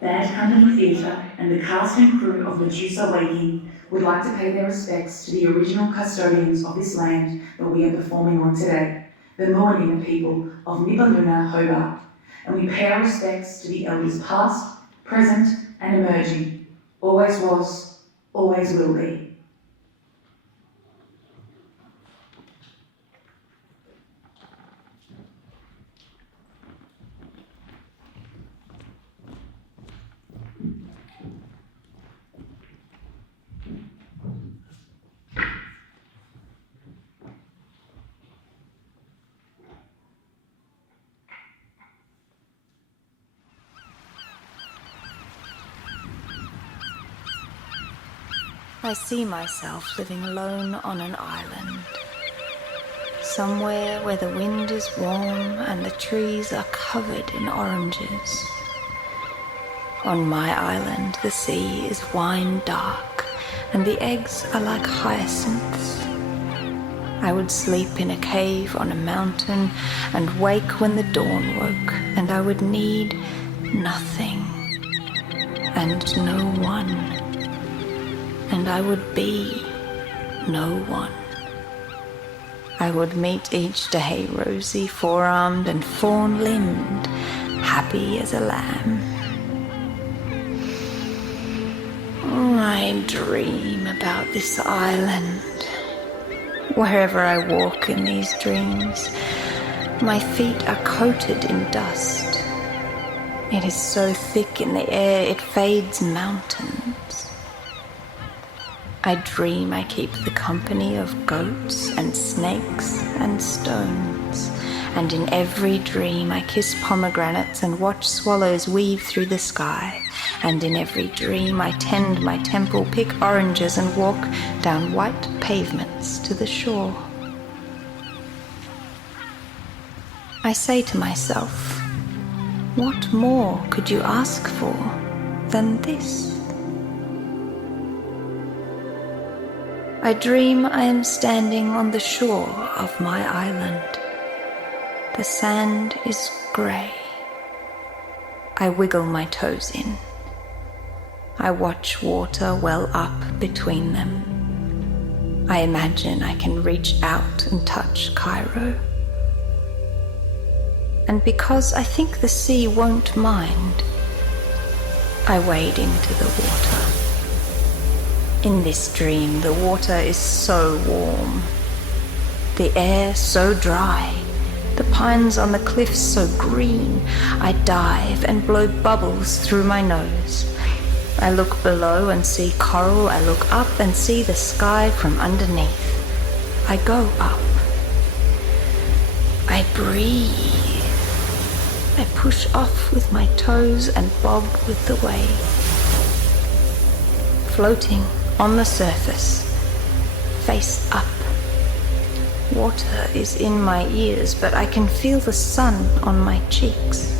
Band Company Theatre and the cast and crew of Medusa Waking would like to pay their respects to the original custodians of this land that we are performing on today, the Moanina people of Nipaluna, Hobart, and we pay our respects to the elders past, present and emerging, always was, always will be. I see myself living alone on an island, somewhere where the wind is warm and the trees are covered in oranges. On my island, the sea is wine dark and the eggs are like hyacinths. I would sleep in a cave on a mountain and wake when the dawn woke, and I would need nothing and no one. And I would be no one. I would meet each day rosy forearmed and fawn limbed, happy as a lamb. I dream about this island. Wherever I walk in these dreams, my feet are coated in dust. It is so thick in the air it fades mountains. I dream I keep the company of goats and snakes and stones, and in every dream I kiss pomegranates and watch swallows weave through the sky, and in every dream I tend my temple, pick oranges and walk down white pavements to the shore. I say to myself, what more could you ask for than this? I dream I am standing on the shore of my island. The sand is grey. I wiggle my toes in. I watch water well up between them. I imagine I can reach out and touch Cairo. And because I think the sea won't mind, I wade into the water. In this dream, the water is so warm, the air so dry, the pines on the cliffs so green. I dive and blow bubbles through my nose. I look below and see coral. I look up and see the sky from underneath. I go up. I breathe. I push off with my toes and bob with the wave. Floating on the surface, face up. Water is in my ears, but I can feel the sun on my cheeks.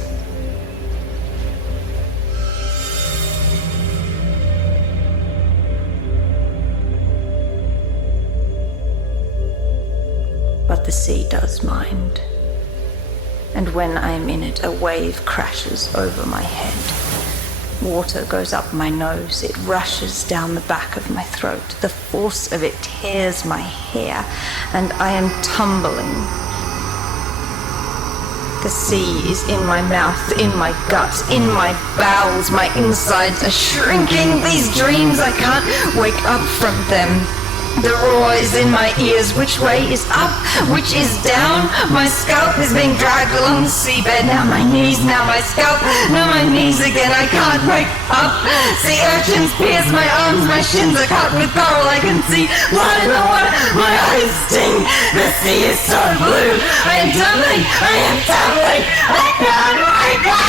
But the sea does mind. And when I'm in it, a wave crashes over my head. Water goes up my nose, it rushes down the back of my throat. The force of it tears my hair, and I am tumbling. The sea is in my mouth, in my guts, in my bowels. My insides are shrinking. These dreams, I can't wake up from them. The roar is in my ears. Which way is up? Which is down? My scalp is being dragged along the seabed. Now my knees, now my scalp, now my knees again. I can't wake up. Sea urchins pierce my arms. My shins are cut with coral. I can see blood in the water. My eyes sting. The sea is so blue. I am tumbling. I am tumbling. I can't wake up.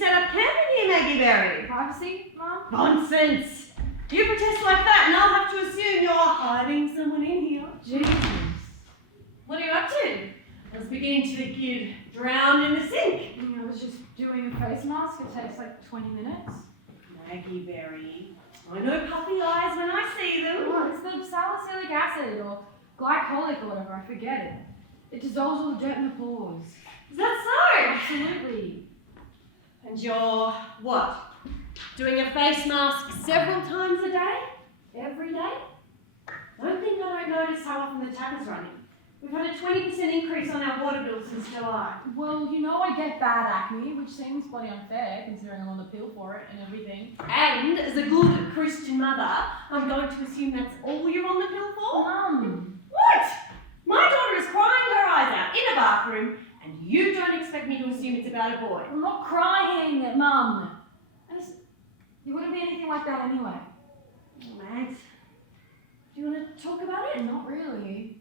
set up camp in here, Maggie Berry? Privacy, Mum? Nonsense! You protest like that and I'll have to assume you're hiding someone in here. Jesus. What are you up to? I was beginning to think you'd drowned in the sink. I was just doing a face mask. It takes like 20 minutes. Maggie Berry, I know puppy eyes when I see them. Oh, it's the salicylic acid or glycolic or whatever. I forget it. It dissolves all the dirt in the pores. Is that so? Absolutely. And you're, what? Doing a face mask several times a day? Every day? Don't think I don't notice how often the tap is running. We've had a 20% increase on our water bill since July. Well, you know I get bad acne, which seems bloody unfair considering I'm on the pill for it and everything. And as a good Christian mother, I'm going to assume that's all you're on the pill for? Mum. What? My daughter is crying her eyes out in a bathroom, and you don't expect me to assume it's about a boy. I'm not crying, Mum. You wouldn't be anything like that anyway. Mags, do you want to talk about it? Not really.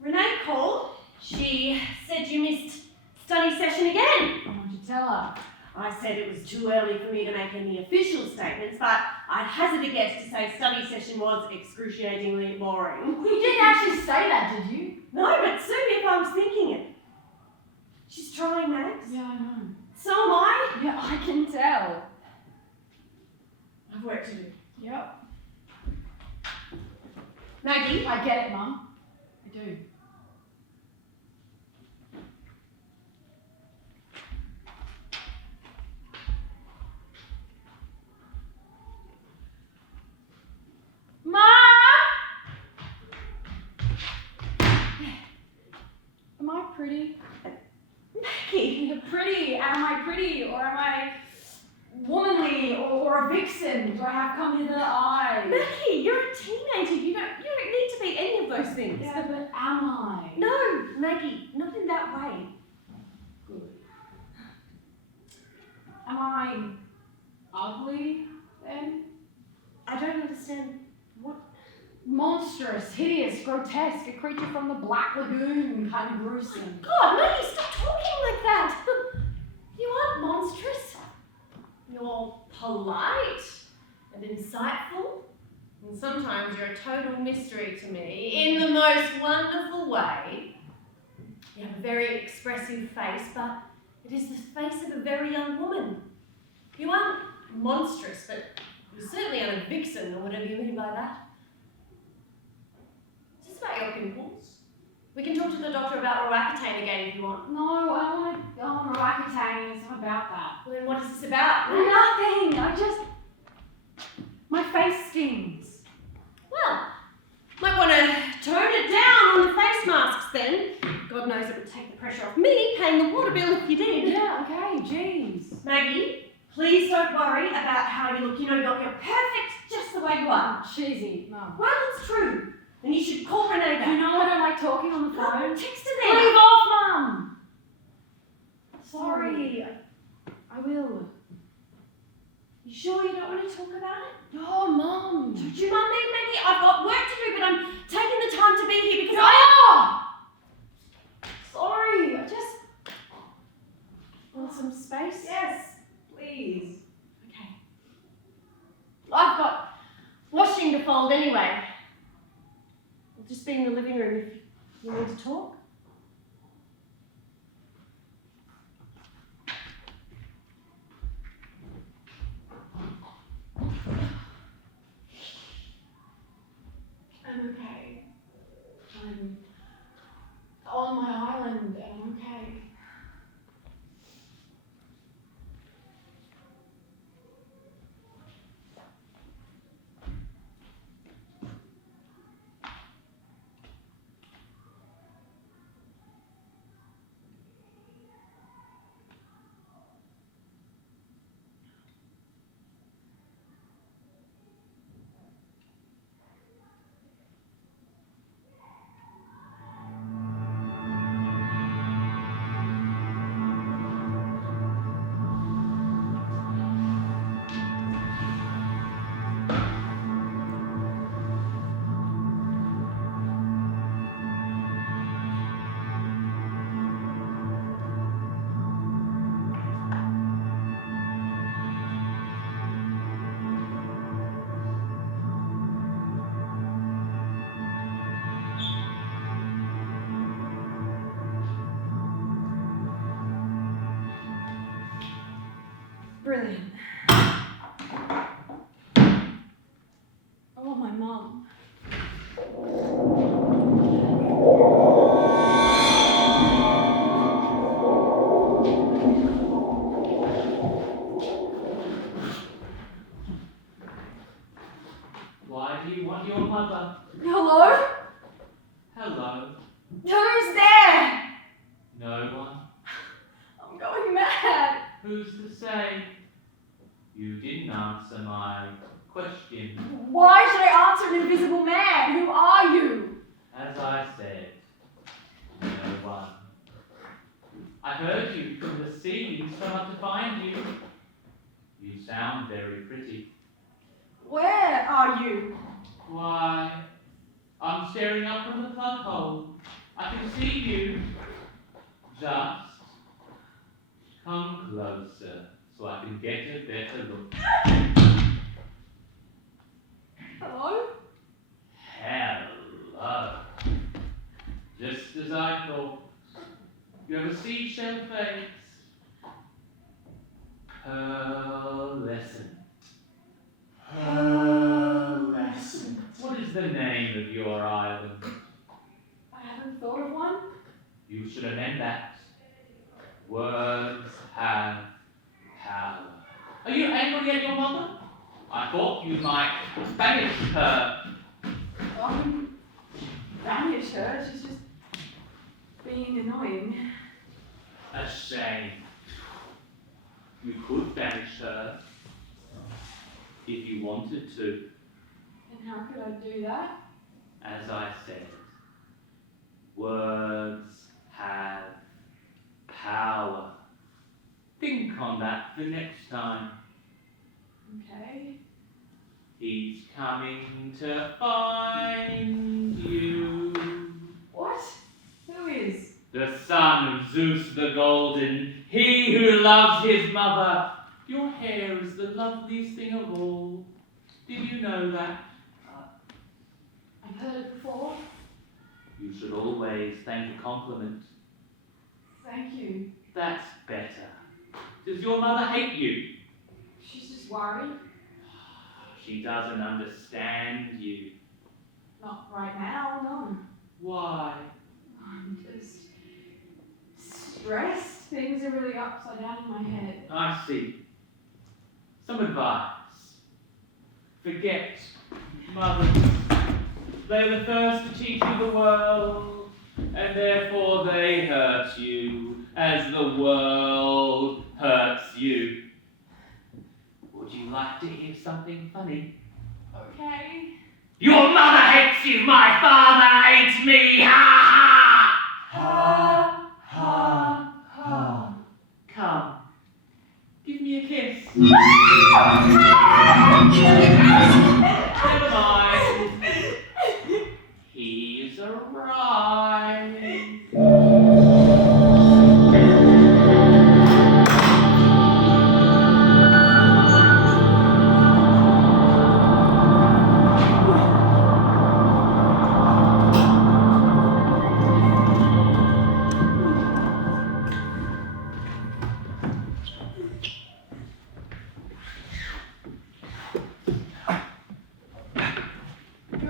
Renee called. She said you missed study session again. Why don't you tell her? I said it was too early for me to make any official statements, but I'd hazard a guess to say study session was excruciatingly boring. You didn't actually say that, did you? No, but soon if I was thinking it. She's trying, Max. Yeah, I know. So am I. Yeah, I can tell. I've work to do. Yep. Maggie, I get it, Mum. I do. Mom! Am I pretty? Maggie. Pretty? Am I pretty? Or am I womanly? Or a vixen? Do I have come hither eyes? Maggie, you're a teenager. You don't need to be any of those things. Yeah, but am I? No, Maggie, not in that way. Good. Am I ugly then? I don't understand what. Monstrous, hideous, grotesque, a creature from the Black Lagoon, kind of gruesome. God, Maggie, stop talking like that. You aren't monstrous. You're polite and insightful. And sometimes you're a total mystery to me in the most wonderful way. You have a very expressive face, but it is the face of a very young woman. You aren't monstrous, but you certainly aren't a vixen or whatever you mean by that. Is this about your pimples? We can talk to the doctor about Roaccutane again if you want. No, I don't want to go on Roaccutane. It's not about that. Well, then what is this about? Nothing. My face stings. Well, might want to tone it down on the face masks then. God knows it would take the pressure off me paying the water bill if you did. Yeah, okay, jeez. Maggie, please don't worry about how you look. You know, you're perfect just the way you are. Cheesy, Mum. Well, it's true. Then you should call Renee back. You know I don't like talking on the No, phone. text her then. Leave off, Mum. Sorry. I will. You sure you don't want to talk about it? No, Mum. Don't you, Mum, Maggie? I've got work to do, but I'm taking the time to be here because Sorry, I just want some space. Yes, please. Okay. I've got washing to fold anyway. I'll just be in the living room if you need to talk. I'm okay. I'm on my island and I'm okay. Brilliant. Oh, my mum. Why do you want your mother? Hello? Hello. Who's there? No one. I'm going mad. Who's to say? You didn't answer my question. Why should I answer an invisible man? Who are you? As I said, no one. I heard you from the sea, so up to find you. You sound very pretty. Where are you? Why, I'm staring up from the plug hole. I can see you. Just come closer so I can get a better look. Hello? Hello. Just as I thought. You have a seashell face. Pearlescent. Pearlescent. What is the name of your island? I haven't thought of one. You should amend that. Words have power. Are you angry at your mother? I thought you might banish her. Banish her. She's just being annoying. A shame. You could banish her if you wanted to. And how could I do that? As I said, words have power. Think on that for next time. Okay. He's coming to find you. What? Who is? The son of Zeus the Golden, he who loves his mother. Your hair is the loveliest thing of all. Did you know that? I've heard it before. You should always thank a compliment. Thank you. That's better. Does your mother hate you? She's just worried. She doesn't understand you. Not right now, no. Why? I'm just stressed. Things are really upside down in my head. I see. Some advice. Forget mothers. They're the first to teach you the world, and therefore they hurt you as the world hurts you. Would you like to hear something funny? Okay. Your mother hates you, my father hates me, ha ha! Ha, ha, ha. Come, give me a kiss. Never mind. He's arrived.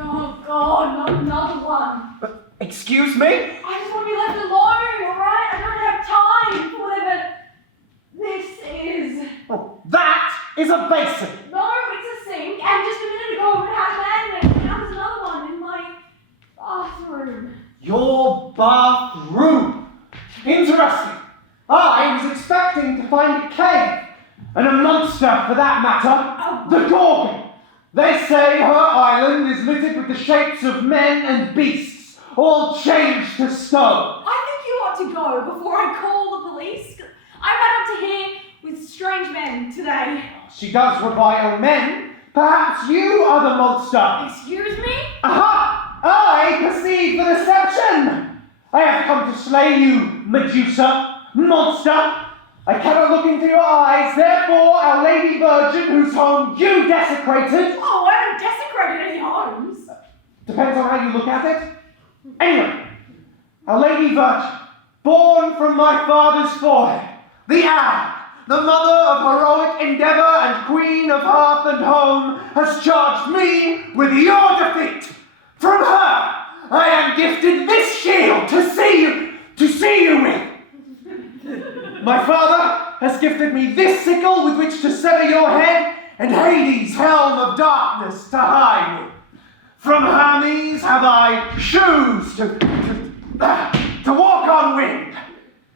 Oh God, not another one. Excuse me? I just want to be left alone, alright? I don't have time for whatever this is. Oh, that is a basin. No, it's a sink, and just a minute ago it had land in it, and now there's another one in my bathroom. Your bathroom. Interesting. I was expecting to find a cave, and a monster for that matter, the Gorgon. They say her island is littered with the shapes of men and beasts, all changed to stone. I think you ought to go before I call the police. I ran up to here with strange men today. She does revile men. Perhaps you are the monster. Excuse me? Aha! I perceive the deception. I have come to slay you, Medusa, monster. I cannot look into your eyes, therefore, Our Lady Virgin, whose home you desecrated. Oh, I haven't desecrated any homes. Depends on how you look at it. Anyway, Our Lady Virgin, born from my father's forehead, the hour the mother of heroic endeavour and queen of hearth and home, has charged me with your defeat. From her, I am gifted this shield to see you with. My father has gifted me this sickle with which to sever your head, and Hades' helm of darkness to hide with. From Hermes have I shoes to walk on wind.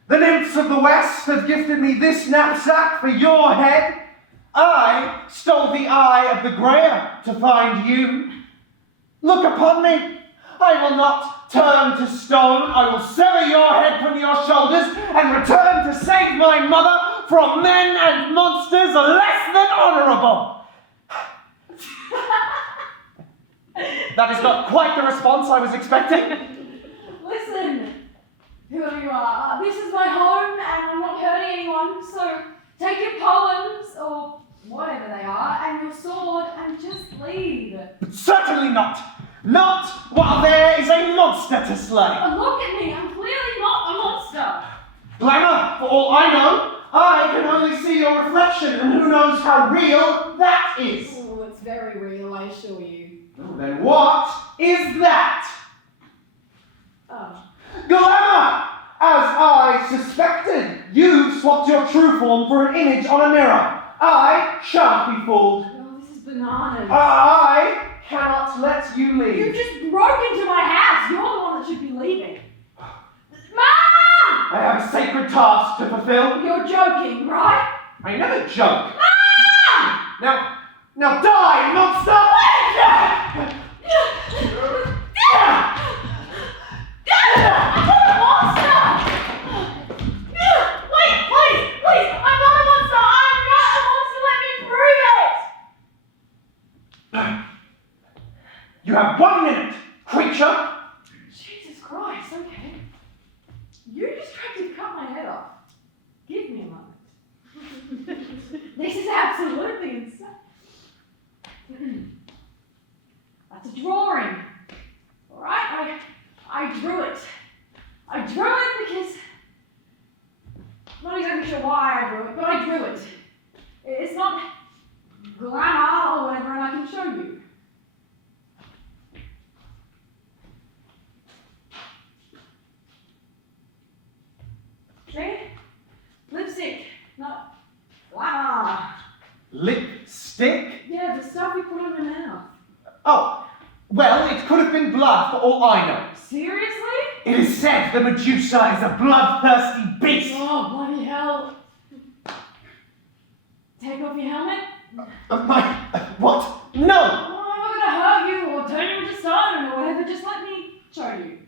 The nymphs of the west have gifted me this knapsack for your head. I stole the eye of the Grail to find you. Look upon me. I will not turn to stone. I will sever your head from your shoulders and return to save my mother from men and monsters less than honourable. That is not quite the response I was expecting. Listen, whoever you are, this is my home and I'm not hurting anyone, so take your poems, or whatever they are, and your sword and just leave. Certainly not. Not while there is a monster to slay. Oh, look at me, I'm clearly not a monster. Glamour, for all I know, I can only see your reflection, and who knows how real that is. Oh, it's very real, I assure you. Then what is that? Oh. Glamour! As I suspected, you've swapped your true form for an image on a mirror. I shan't be fooled. Oh, this is bananas. I cannot let you leave. You just broke into my house. You're the one that should be leaving. Mom! I have a sacred task to fulfill. You're joking, right? I never joke. Mom! Now die, monster! I'm not a monster! Wait, please! I'm not a monster! I'm not a monster! Let me prove it! You have 1 minute, creature. Jesus Christ, okay. You just tried to cut my head off. Give me a moment. This is absolutely insane. That's a drawing. Alright? I drew it. I drew it because I'm not exactly sure why I drew it, but I drew it. It's not glamour or whatever, and I can show you. See? Lipstick, not glamour. Lipstick? Yeah, the stuff you put on your mouth. Oh, well, it could have been blood for all I know. Seriously? It is said the Medusa is a bloodthirsty beast. Oh, bloody hell. Take off your helmet? What? No! Oh, I'm not gonna hurt you or turn you into stone or whatever. Just let me show you.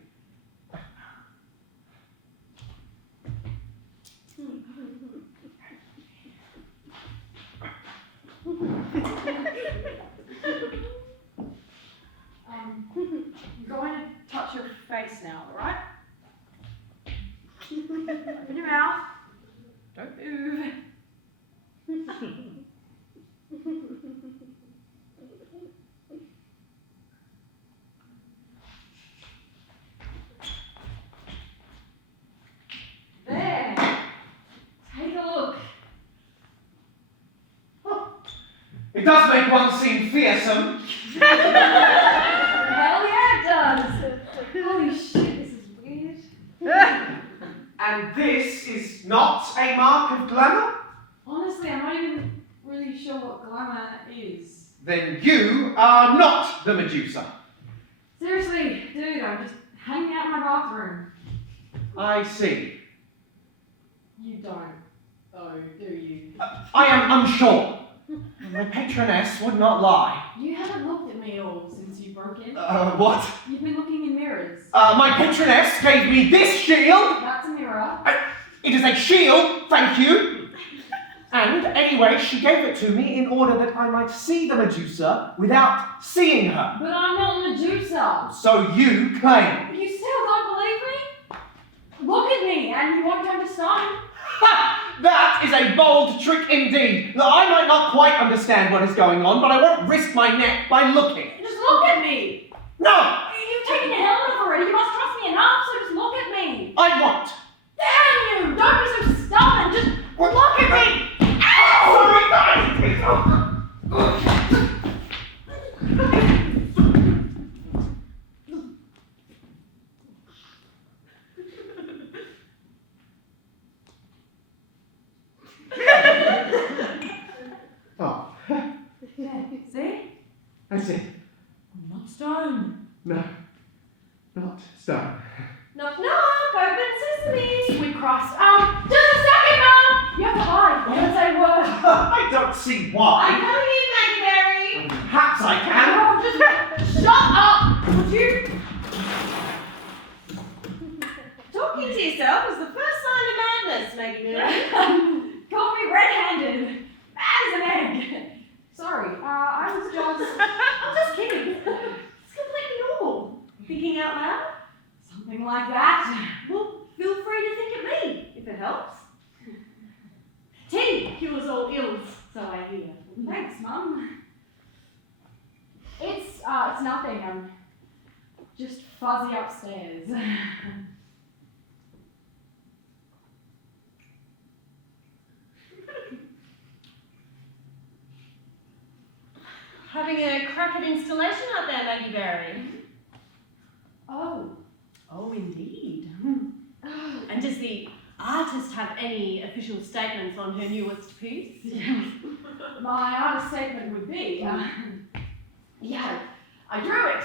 I'm going to touch your face now, alright? Open your mouth. Don't move. There. Take a look. It does make one seem fearsome. Hell yeah, it does. Holy shit, this is weird. And this is not a mark of glamour? Honestly, I'm not even really sure what glamour is. Then you are not the Medusa. Seriously, dude, I'm just hanging out in my bathroom. I see. You don't, though, do you? I am unsure. My patroness would not lie. You haven't looked at me all since you broke in. What? You've been looking in mirrors. My patroness gave me this shield. That's a mirror. It is a shield, thank you. And anyway, she gave it to me in order that I might see the Medusa without seeing her. But I'm not Medusa. So you claim. You still don't believe me? Look at me, and you won't turn to stone. Ha! That is a bold trick indeed. Now, I might not quite understand what is going on, but I won't risk my neck by looking. Just look at me. No! You've taken your helmet off already. You must trust me enough, so just look at me. I won't. Damn you! Don't be so stubborn. Just look at me. Oh, See? I see. Not stone. No, not stone. Knock knock, open sesame. Sweet Christ. Just a second, Mum! You have to hide. You haven't said a word. I don't see I'm why. coming in, Maggie Berry. Perhaps I can. Oh, just shut up! Would you? Talking to yourself is the first sign of madness, Maggie Berry. Call me red-handed. Mad as an egg. Sorry, I was just... I'm just kidding. It's completely normal. Thinking out loud? Something like that. Well, feel free to think of me, if it helps. Tea cures all ills, so I hear. Thanks, Mum. It's nothing. I'm just fuzzy upstairs. Having a crack at installation out there, Maggie Berry. Oh. Oh, indeed. And does the artist have any official statements on her newest piece? My artist statement would be, yeah, I drew it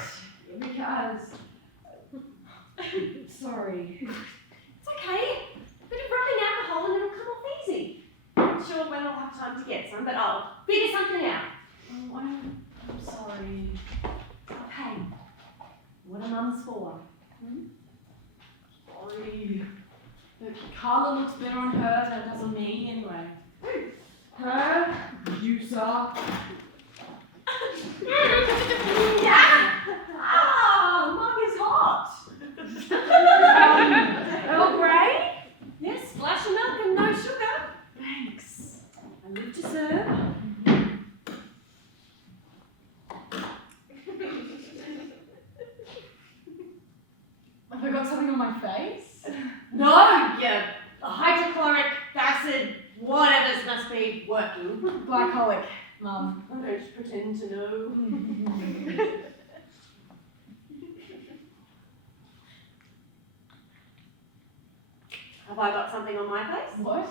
because... Sorry. It's okay. A bit of rubbing alcohol and it'll come off easy. I'm sure when I'll have time to get some, but I'll figure something out. Oh, I'm sorry. Okay. What are mums for? Sorry. The colour looks better on her than it does on me anyway. Her, Medusa. Yeah. Ah, mug is hot. Earl Grey? Yes, splash of milk and no sugar. Thanks. I live to serve. Have I got something on my face? No, yeah. The hydrochloric acid, whatever's must be working. Glycolic, Mum. I don't pretend to know. Have I got something on my face? What?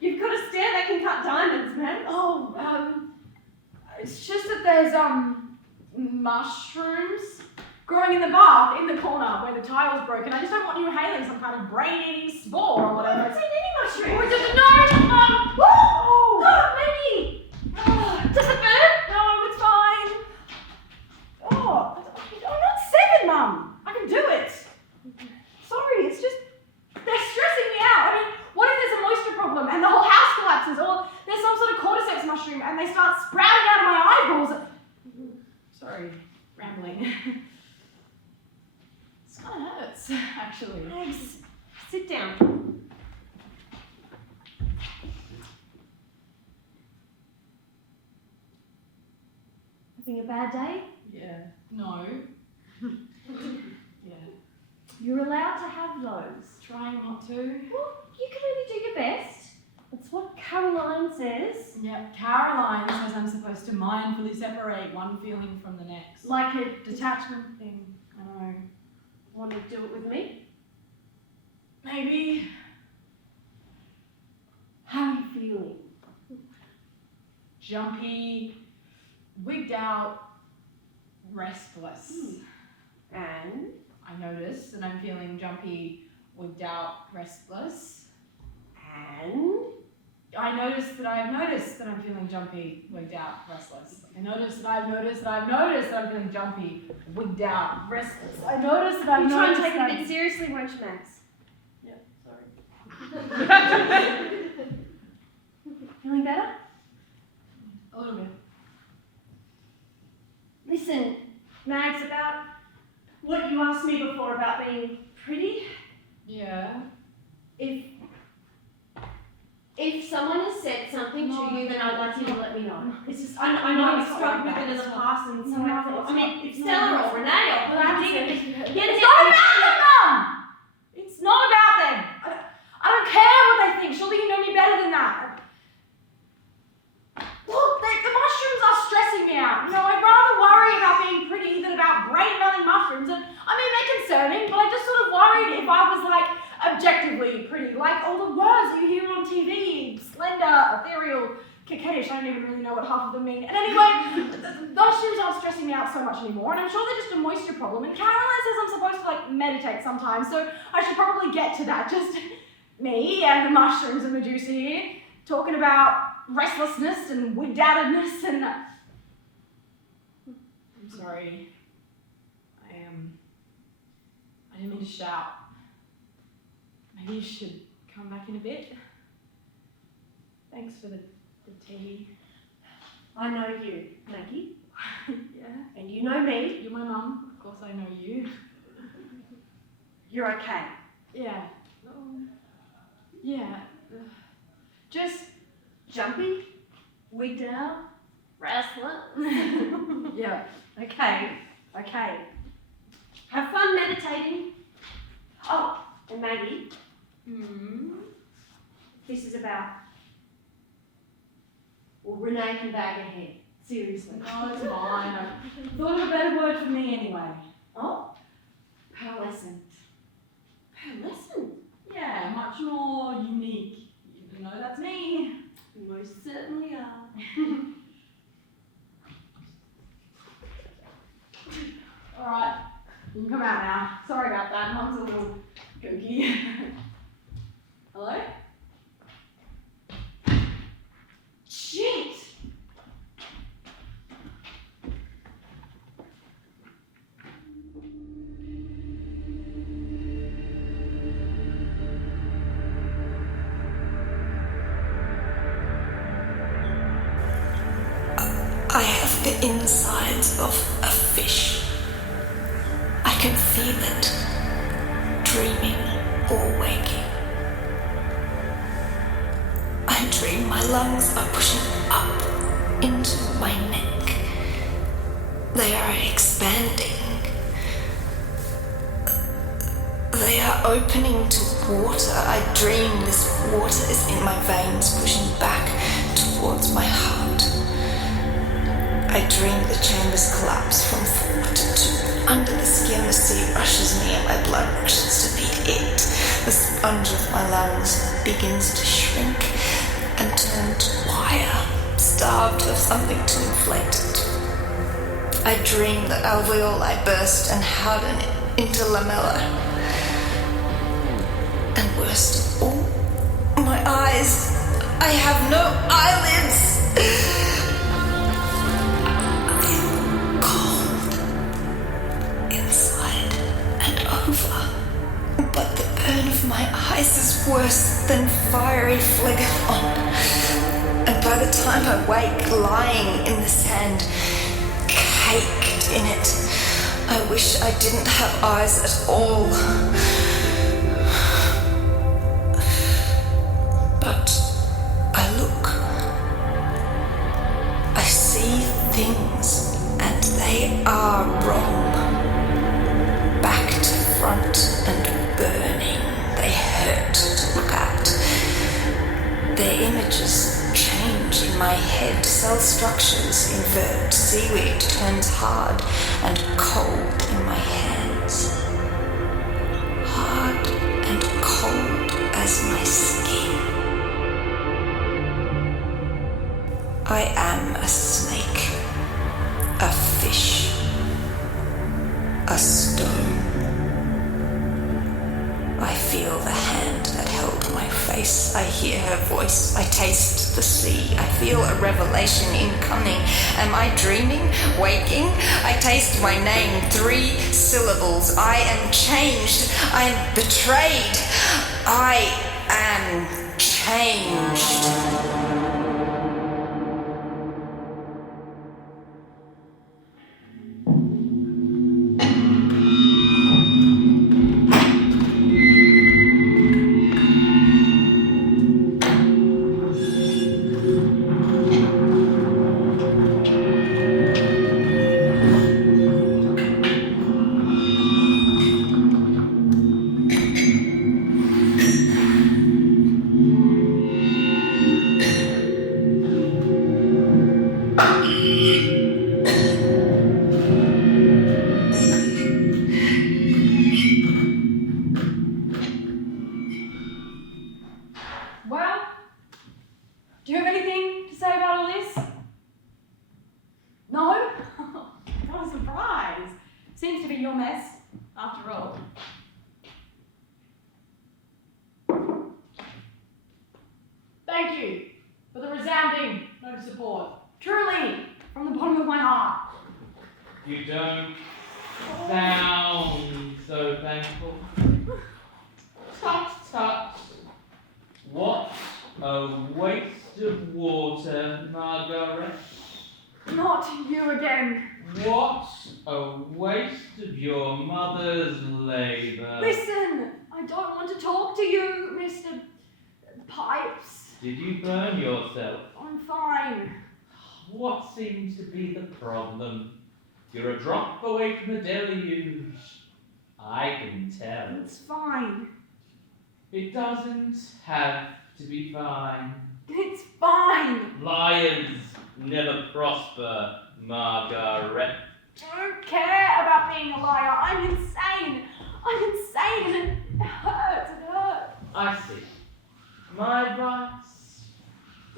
You've got a stare that can cut diamonds, man. Oh, it's just that there's, mushrooms growing in the bath in the corner where the tile's broken. I just don't want you inhaling some kind of brain-eating spore or I whatever. haven't seen any mushrooms. Oh, it doesn't know! Oh, Maggie! Does it burn? No, it's fine. Oh, I'm not 7, Mum. I can do it. Sorry, it's just, they're stressing me out. I mean, what if there's a moisture problem and the whole house collapses, or there's some sort of cordyceps mushroom and they start sprouting out of my eyeballs? Sorry, rambling. This kind of hurts, actually. Thanks. Sit down. Having a bad day? Yeah. No. Yeah. You're allowed to have those. Trying not to. Well, you can only do your best. That's what Caroline says. Yeah, Caroline says I'm supposed to mindfully separate one feeling from the next. Like a Detachment thing. I don't know. want to do it with me? Maybe. How are you feeling? Jumpy, wigged out, restless. And I notice that I'm feeling jumpy, wigged out, restless. I notice that I've noticed that I'm feeling jumpy, wigged out, restless. I notice that I've noticed that I've noticed that I'm feeling jumpy, wigged out, restless. I notice that I've you try and noticed take that it a bit seriously, won't you, Max? Yeah, sorry. Feeling better? A little bit. Listen, Max, about what you asked me before about being pretty. Yeah. If someone has said something to you, then I'd like you to let me know. It's just, I know No, you've it's struggled not with it in like the that. past, and so No, I thought, it's I mean, not- if no, Stella it's- or Renee or But I'm Dean, saying- get It's it not about them, Mum! It's not about them! I don't care what they think. Surely you know me better than that. Look, stressing me out. You know, I'd rather worry about being pretty than about brain-melting mushrooms. And I mean, they're concerning, but I just sort of worried if I was like objectively pretty, like all the words that you hear on TV, slender, ethereal, coquettish. I don't even really know what half of them mean. And anyway, those mushrooms aren't stressing me out so much anymore, and I'm sure they're just a moisture problem. And Caroline says I'm supposed to like meditate sometimes, so I should probably get to that. Just me and the mushrooms and Medusa here, talking about restlessness and wigged-outedness and... I'm sorry. I didn't mean to shout. Maybe you should come back in a bit. Thanks for the tea. I know you, Maggie. Yeah? And you know me. You're my mum. Of course I know you. You're okay. Yeah. Yeah. Just... Jumpy, wigged out, restless. yeah. Okay. Have fun meditating. Oh, and Maggie, this is about... Well, Renee can bag her head. Seriously. No, it's fine. I thought of a better word for me anyway. Oh, pearlescent. Pearlescent? Yeah, much more unique. You know that's me. You most certainly are. Alright, you can come out now. Sorry about that, Mum's a little kooky. Hello? Shit! I have the insides of a fish. I can feel it, dreaming or waking. I dream my lungs are pushing up into my neck. They are expanding. They are opening to water. I dream this water is in my veins, pushing back towards my heart. I dream the chambers collapse from 4 to 2. Under the skin, the sea rushes me and my blood rushes to meet it. The sponge of my lungs begins to shrink and turn to wire, starved of something to inflate it. I dream that alveoli burst and harden into lamella. And worst of all, my eyes. I have no eyelids. But the burn of my eyes is worse than fiery phlegethon. And by the time I wake, lying in the sand, caked in it, I wish I didn't have eyes at all. But I look. I see things, and they are wrong. Back to front and burning, they hurt to look at. Their images change in my head, cell structures invert, seaweed turns hard and cold in my hands. Hard and cold as my skin. I am a snake, a fish, a stone. I feel the hand that held my face. I hear her voice. I taste the sea. I feel a revelation incoming. Am I dreaming? Waking? I taste my name. 3 syllables. I am changed. I am betrayed. I am changed. Seems to be your mess, after all. Thank you for the resounding note of support. Truly, from the bottom of my heart. You don't sound so thankful. Tut tut. What a waste of water, Margaret. Not you again. What a waste of your mother's labour. Listen, I don't want to talk to you, Mr. Pipes. Did you burn yourself? I'm fine. What seems to be the problem? You're a drop away from the deluge. I can tell. It's fine. It doesn't have to be fine. It's fine. Liars never prosper, Margaret. I don't care about being a liar. I'm insane. I'm insane and it hurts. It hurts. I see. My advice,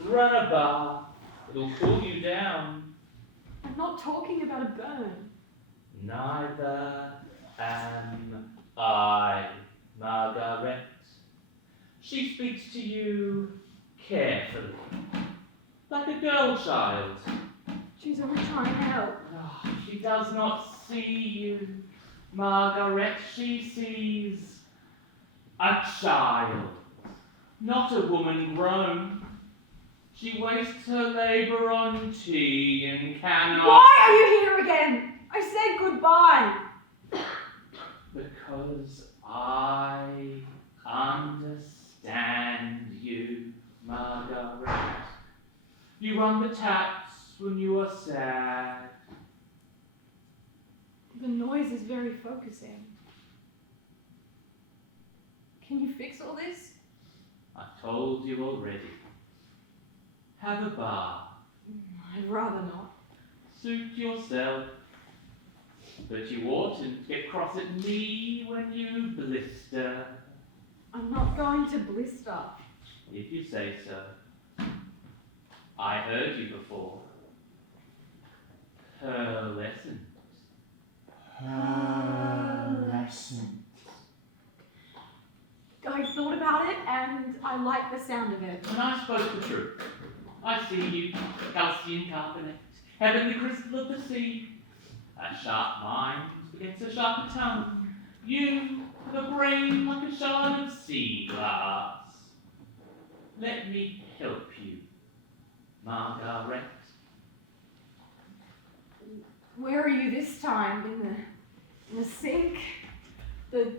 run a bath. It'll cool you down. I'm not talking about a burn. Neither am I, Margaret. She speaks to you carefully, like a girl child. She's only trying to help. Oh, she does not see you, Margaret. She sees a child, not a woman grown. She wastes her labour on tea and cannot... Why are you here again? I said goodbye. Because I understand you, Margaret. You run the taps when you are sad. The noise is very focusing. Can you fix all this? I've told you already. Have a bath. I'd rather not. Suit yourself. But you oughtn't get cross at me when you blister. I'm not going to blister. If you say so. I heard you before. Pearlescent. Pearlescent. I thought about it and I like the sound of it. And I spoke the truth. I see you, calcium carbonate, heavenly crystal of the sea. A sharp mind against a sharper tongue. You have a brain like a shard of sea glass. Let me help you, Margaret. Where are you this time? In the sink? The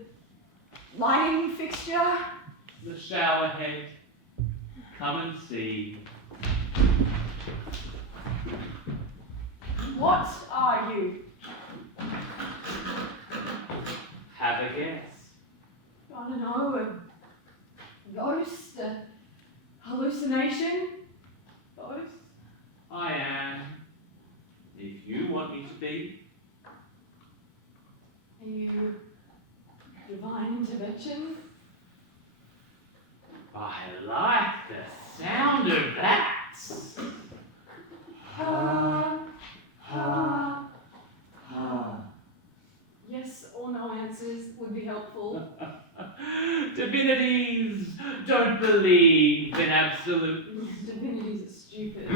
lighting fixture? The shower head. Come and see. What are you? Have a guess. I don't know, a ghost? A hallucination? Both? I am. If you want me to be. Are you divine intervention? I like the sound of that. Yes or no answers would be helpful. Divinities don't believe in absolutes. Divinities are stupid.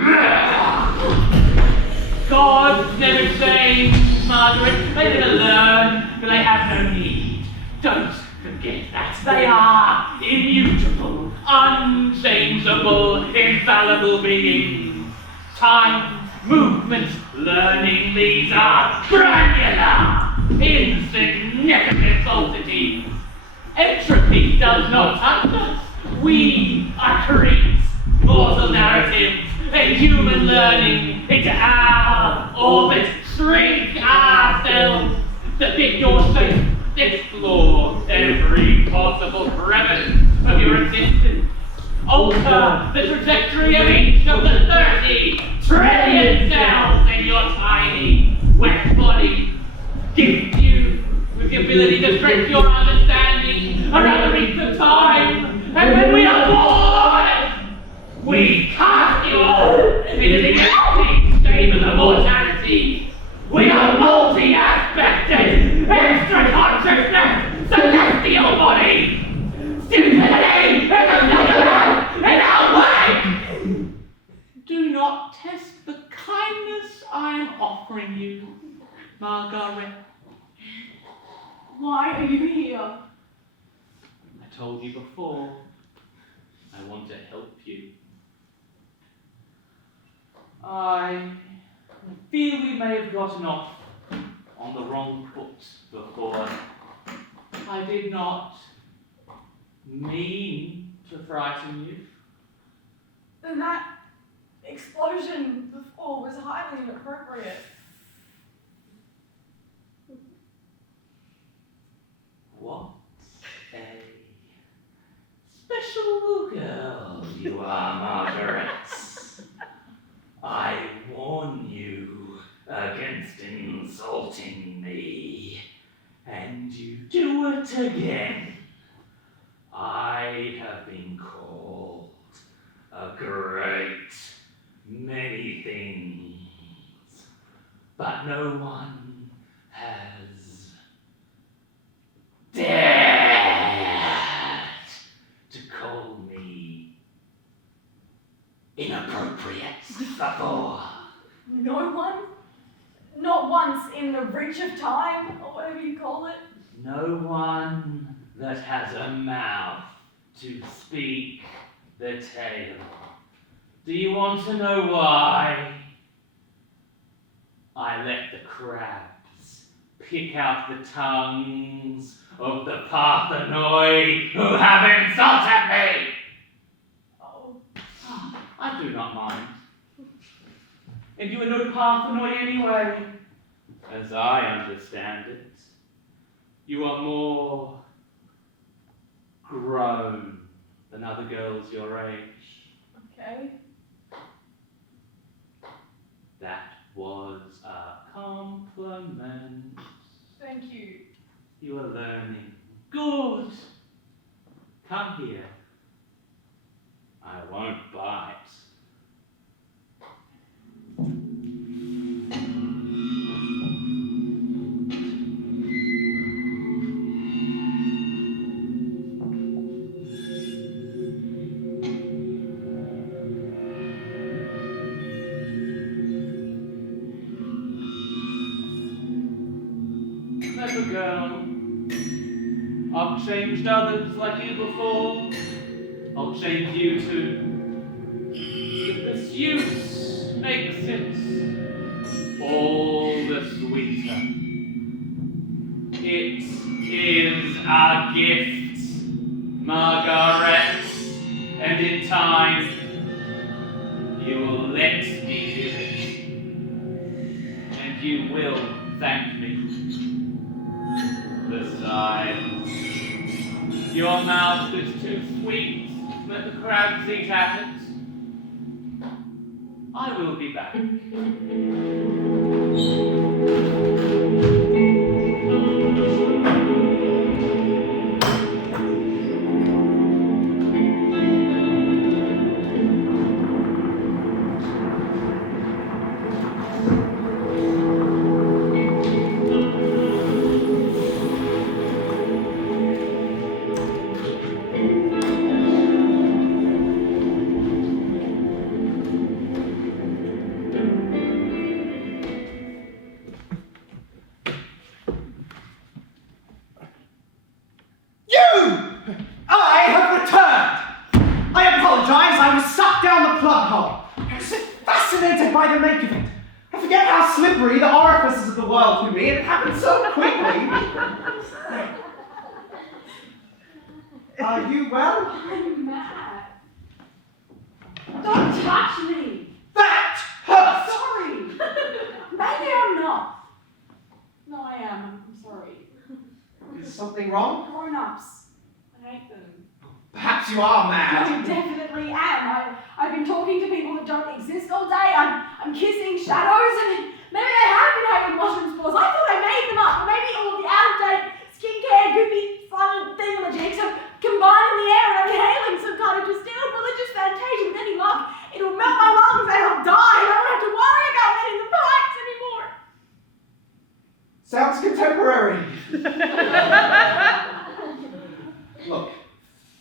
Gods never change, Margaret. They never learn, but they have no need. Don't forget that. They are immutable, unchangeable, infallible beings. Time, movement, learning, these are granular, insignificant falsities. Entropy does not touch us. We are creeps, mortal narratives, and human learning into our orbit. Shrink ourselves to fit your shape. Explore every possible crevice of your existence. Alter the trajectory of each of the 30 trillion cells in your tiny, wet body. Gift you with the ability to stretch your understanding around the reach of time. And when we are born, we cast you off into the empty stable of mortality. We are multi-aspected, extra-consciousness, celestial body! Stupidity is another life in our way! Do not test the kindness I am offering you, Margaret. Why are you here? I told you before, I want to help you. I feel we may have gotten off on the wrong foot before. I did not mean to frighten you. And that explosion before was highly inappropriate. What a special girl you are, Margaret. I warn you against insulting me, and you do it again. I have been called a great many things, but no one has dared to call me inappropriate before. No one? Not once in the reach of time, or whatever you call it? No one that has a mouth to speak the tale. Do you want to know why? I let the crabs pick out the tongues of the Parthenoi who have insulted me! Oh. I do not mind. And you are no Parthenoi anyway, as I understand it. You are more grown than other girls your age. Okay. That was a compliment. Thank you. You are learning. Good. Come here. I won't bite. Clever girl. I've changed others like you before. I'll change you too. The misuse makes it all the sweeter. It is a gift, Margaret, and in time you will let me do it. And you will thank me. Besides, your mouth is too sweet. Let the crabs eat at it. I will be back. By the make of it. I forget how slippery the orifices of the world can be, and it happened so quickly. Are you well? I'm mad. Don't touch me. That hurt! Sorry. Maybe I'm not. No, I am. I'm sorry. Is something wrong? Grown-ups. I hate them. Perhaps you are mad. I definitely am. I've been talking to people that don't exist all day. I'm kissing shadows. And maybe I have been having mushroom spores. I thought I made them up. Maybe all the out-of-date skincare, goopy, fun thingamajigs have combined in the air and I'm inhaling some kind of distilled religious fantasia with any luck. It'll melt my lungs and I'll die. I don't have to worry about men in the pipes anymore. Sounds contemporary. Look,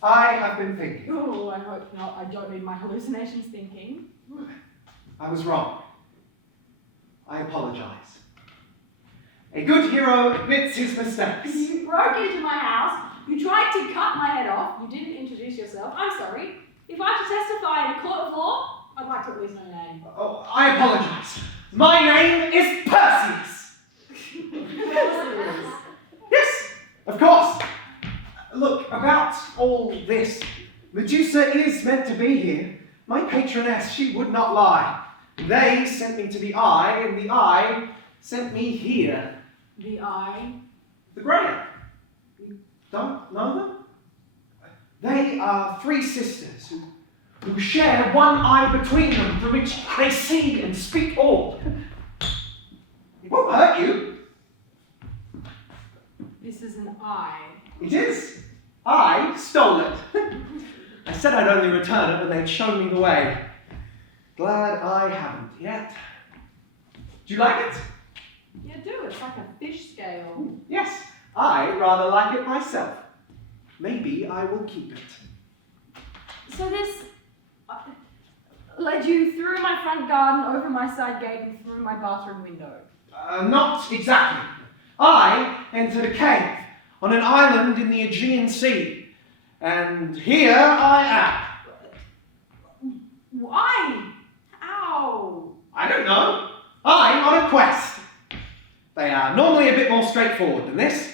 I have been thinking. Oh, I hope not. I don't need my hallucinations thinking. I was wrong. I apologize. A good hero admits his mistakes. You broke into my house. You tried to cut my head off. You didn't introduce yourself. I'm sorry. If I have to testify in a court of law, I'd like to at least know your name. Oh, I apologize. My name is Perseus. Yes, of course. Look, about all this, Medusa is meant to be here. My patroness, she would not lie. They sent me to the eye, and the eye sent me here. The eye. The Grail. You don't know them? They are three sisters who share one eye between them, through which they see and speak all. It won't hurt you. This is an eye. It is. I stole it. I said I'd only return it, but they'd shown me the way. Glad I haven't yet. Do you like it? Yeah, do. It's like a fish scale. Yes, I rather like it myself. Maybe I will keep it. So this led you through my front garden, over my side gate, and through my bathroom window. Not exactly. I entered a cave on an island in the Aegean Sea, and here I am. Why? How? I don't know. I'm on a quest. They are normally a bit more straightforward than this.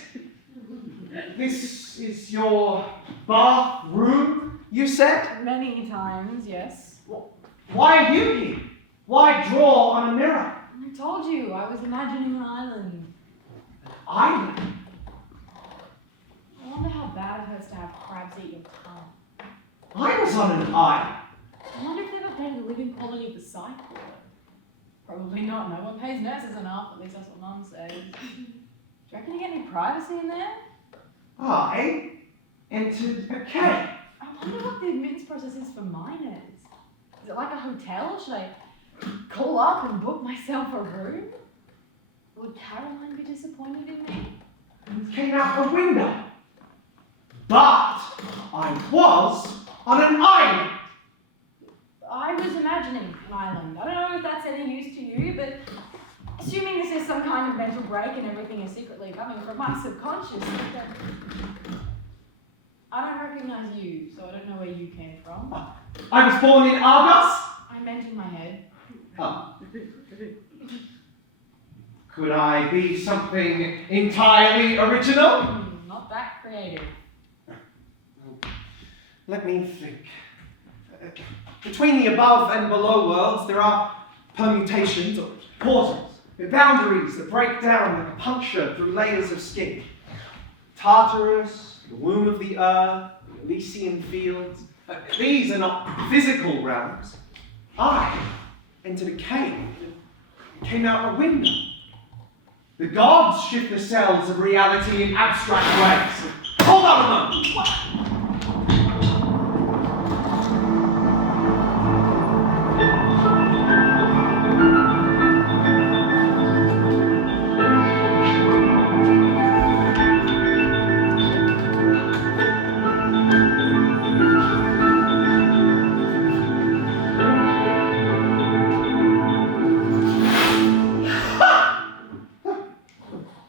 This is your bathroom, you said? Many times, yes. Why are you here? Why draw on a mirror? I told you, I was imagining an island. Island? I wonder how bad it hurts to have crabs eat your tongue. I was on an island. I wonder if they've updated the living quality of the site. Probably not. No one pays nurses enough. At least that's what Mum says. Do you reckon you get any privacy in there? I entered a cave. I wonder what the admittance process is for minors. Is it like a hotel? Should I call up and book myself a room? Would Caroline be disappointed in me? And came out the window. But I was on an island. I was imagining an island. I don't know if that's any use to you, but assuming this is some kind of mental break and everything is secretly coming from my subconscious, I don't recognize you, so I don't know where you came from. I was born in Argos. I meant in my head. Oh. Could I be something entirely original? Not that creative. Let me think. Between the above and below worlds, there are permutations or portals, boundaries that break down like a puncture through layers of skin. Tartarus, the womb of the earth, the Elysian fields. These are not physical realms. I entered a cave and came out a window. The gods shift the cells of reality in abstract ways. Hold on a moment!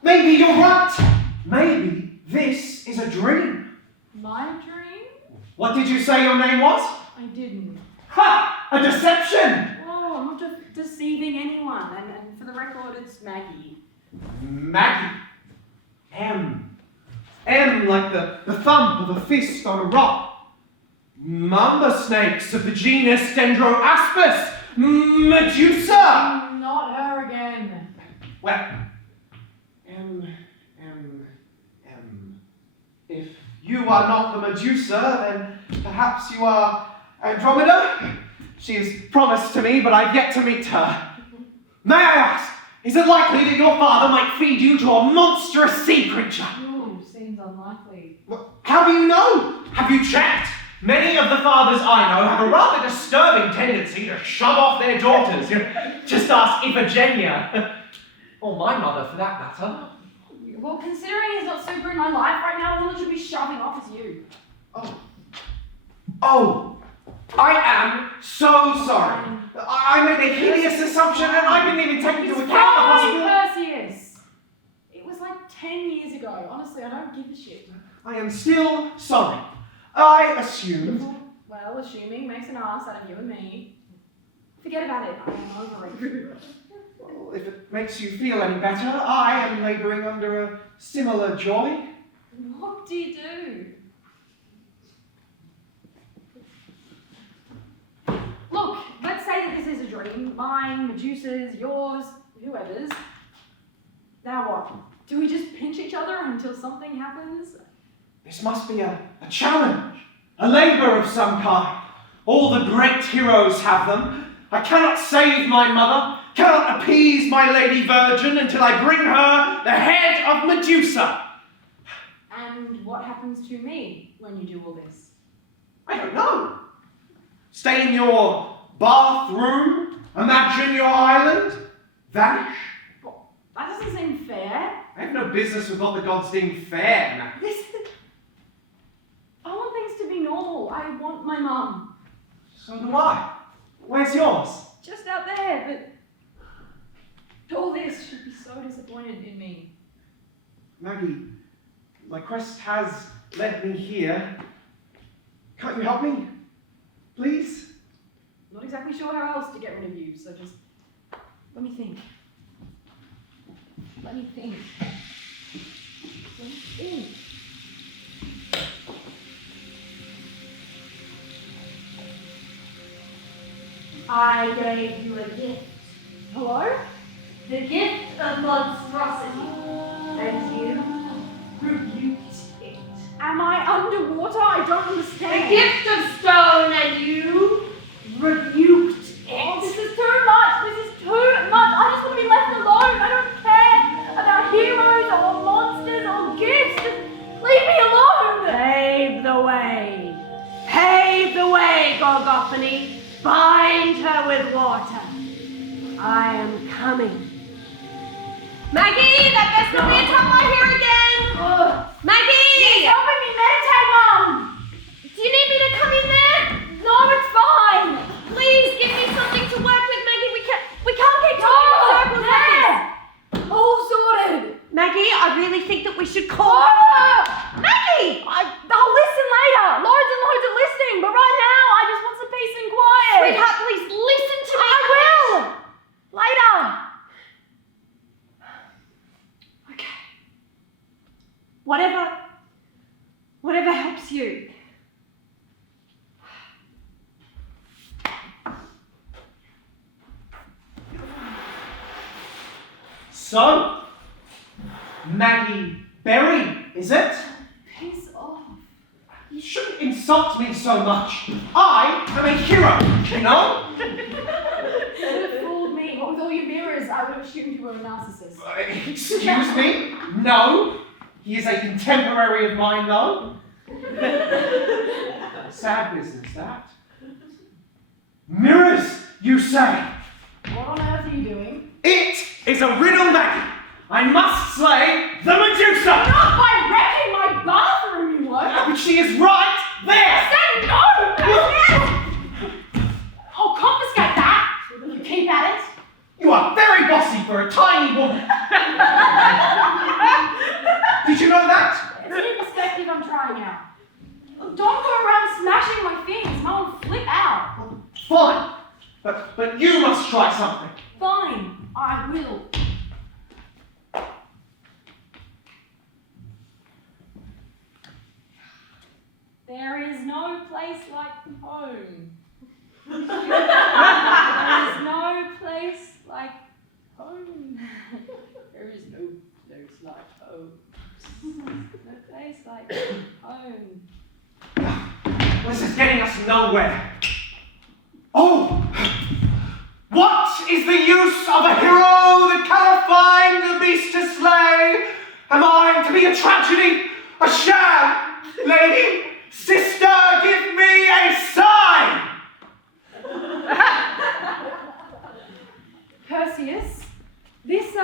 Maybe you're right. Maybe this is a dream. My dream? What did you say your name was? I didn't. Ha! A deception! Oh, I'm not deceiving anyone. And for the record, it's Maggie. Maggie. M. M like the thump of a fist on a rock. Mamba snakes of the genus Dendroaspis. Medusa! Not her again. Well, M. If you are not the Medusa, then perhaps you are Andromeda? She is promised to me, but I've yet to meet her. May I ask, is it likely that your father might feed you to a monstrous sea creature? Ooh, seems unlikely. How do you know? Have you checked? Many of the fathers I know have a rather disturbing tendency to shove off their daughters. Just ask Iphigenia. Or my mother, for that matter. Well, considering he's not super in my life right now, all that should be shoving off is you. Oh, I am so sorry. I made a hideous assumption and I didn't even take into account the possibility. Perseus! It was like 10 years ago. Honestly, I don't give a shit. I am still sorry. I assumed. Well, assuming makes an ass out of you and me. Forget about it. I am over it. Well, if it makes you feel any better, I am labouring under a similar joy. What do you do? Look, let's say that this is a dream. Mine, Medusa's, yours, whoever's. Now what? Do we just pinch each other until something happens? This must be a challenge, a labour of some kind. All the great heroes have them. I cannot save my mother, cannot appease my lady virgin until I bring her the head of Medusa. And what happens to me when you do all this? I don't know. Stay in your bathroom, imagine your island, vanish. Well, that doesn't seem fair. I have no business with what the gods deem fair, man. Listen, I want things to be normal. I want my mum. So do I. Where's yours? Just out there, but all this should be so disappointed in me. Maggie, my quest has led me here. Can't you help me? Please? Not exactly sure how else to get rid of you, so just let me think. Let me think. Let me think. I gave you a gift. Hello? The gift of monstrosity. And you rebuked it. Am I underwater? I don't The understand. gift of stone and you rebuked Oh, this it. is too much. This is too much. I just want to be left alone. I don't care about heroes or monsters or gifts. Just leave me alone. Pave the way. Pave the way, Gorgophony. Bind her with water. I am coming. Maggie, that best not be a tumbler here again. Maggie! It's helping me meditate, Mum. Do you need me to come in there? No, it's fine. Please give me something to work with, Maggie. We can't keep talking in circles like this. All sorted. Maggie, I really think that we should call. Maggie! I'll listen later. Loads and loads of listening, but right now I just want some peace and quiet. Sweetheart, please listen to me. I will. Later. Okay. Whatever helps you. So, Maggie Berry, is it? Piss off. You shouldn't insult me so much. I am a hero, you know? You would have fooled me. With all your mirrors, I would have assumed you were a narcissist. Excuse me? No. He is a contemporary of mine, though. Sad business, that. Mirrors, you say? What on earth are you doing? It is a riddle, Maggie. I must slay the Medusa. Not by wrecking my bathroom, you won't. But she is right there. Say no! I'll confiscate that. You keep at it. You are very bossy for a tiny woman. Did you know that? It's a new perspective I'm trying out. Don't go around smashing my things. Mum will flip out. Fine. But you must try something. Fine, I will. There is no place like home. There is no place like home. There is no place like home. No place like home. This is getting us nowhere. Oh! What is the use of a hero that cannot find the beast to slay? Am I to be a tragedy? A sham? Lady? Sister, give me a sign! Perseus, this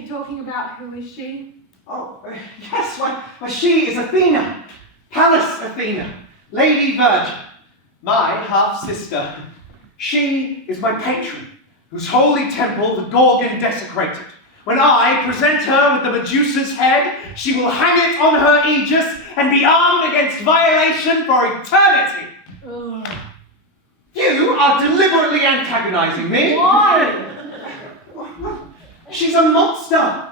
keep talking about who is she? Oh, yes, why, she is Athena. Pallas Athena, Lady Virgin, my half-sister. She is my patron, whose holy temple the Gorgon desecrated. When I present her with the Medusa's head, she will hang it on her aegis and be armed against violation for eternity. Ugh. You are deliberately antagonizing me. Why? She's a monster.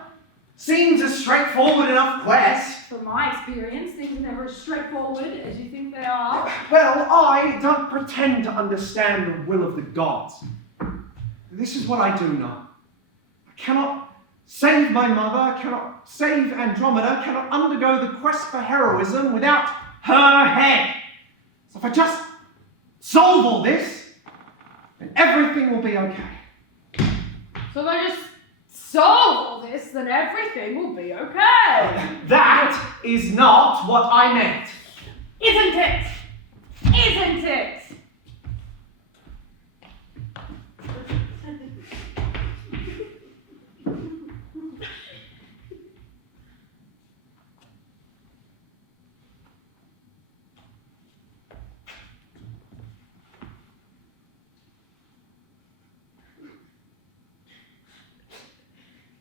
Seems a straightforward enough quest. From my experience, things are never as straightforward as you think they are. Well, I don't pretend to understand the will of the gods. This is what I do know. I cannot save my mother, cannot save Andromeda, cannot undergo the quest for heroism without her head. So if I just solve all this, then everything will be okay. So if I just solve all this, then everything will be okay. That is not what I meant. Isn't it? Isn't it?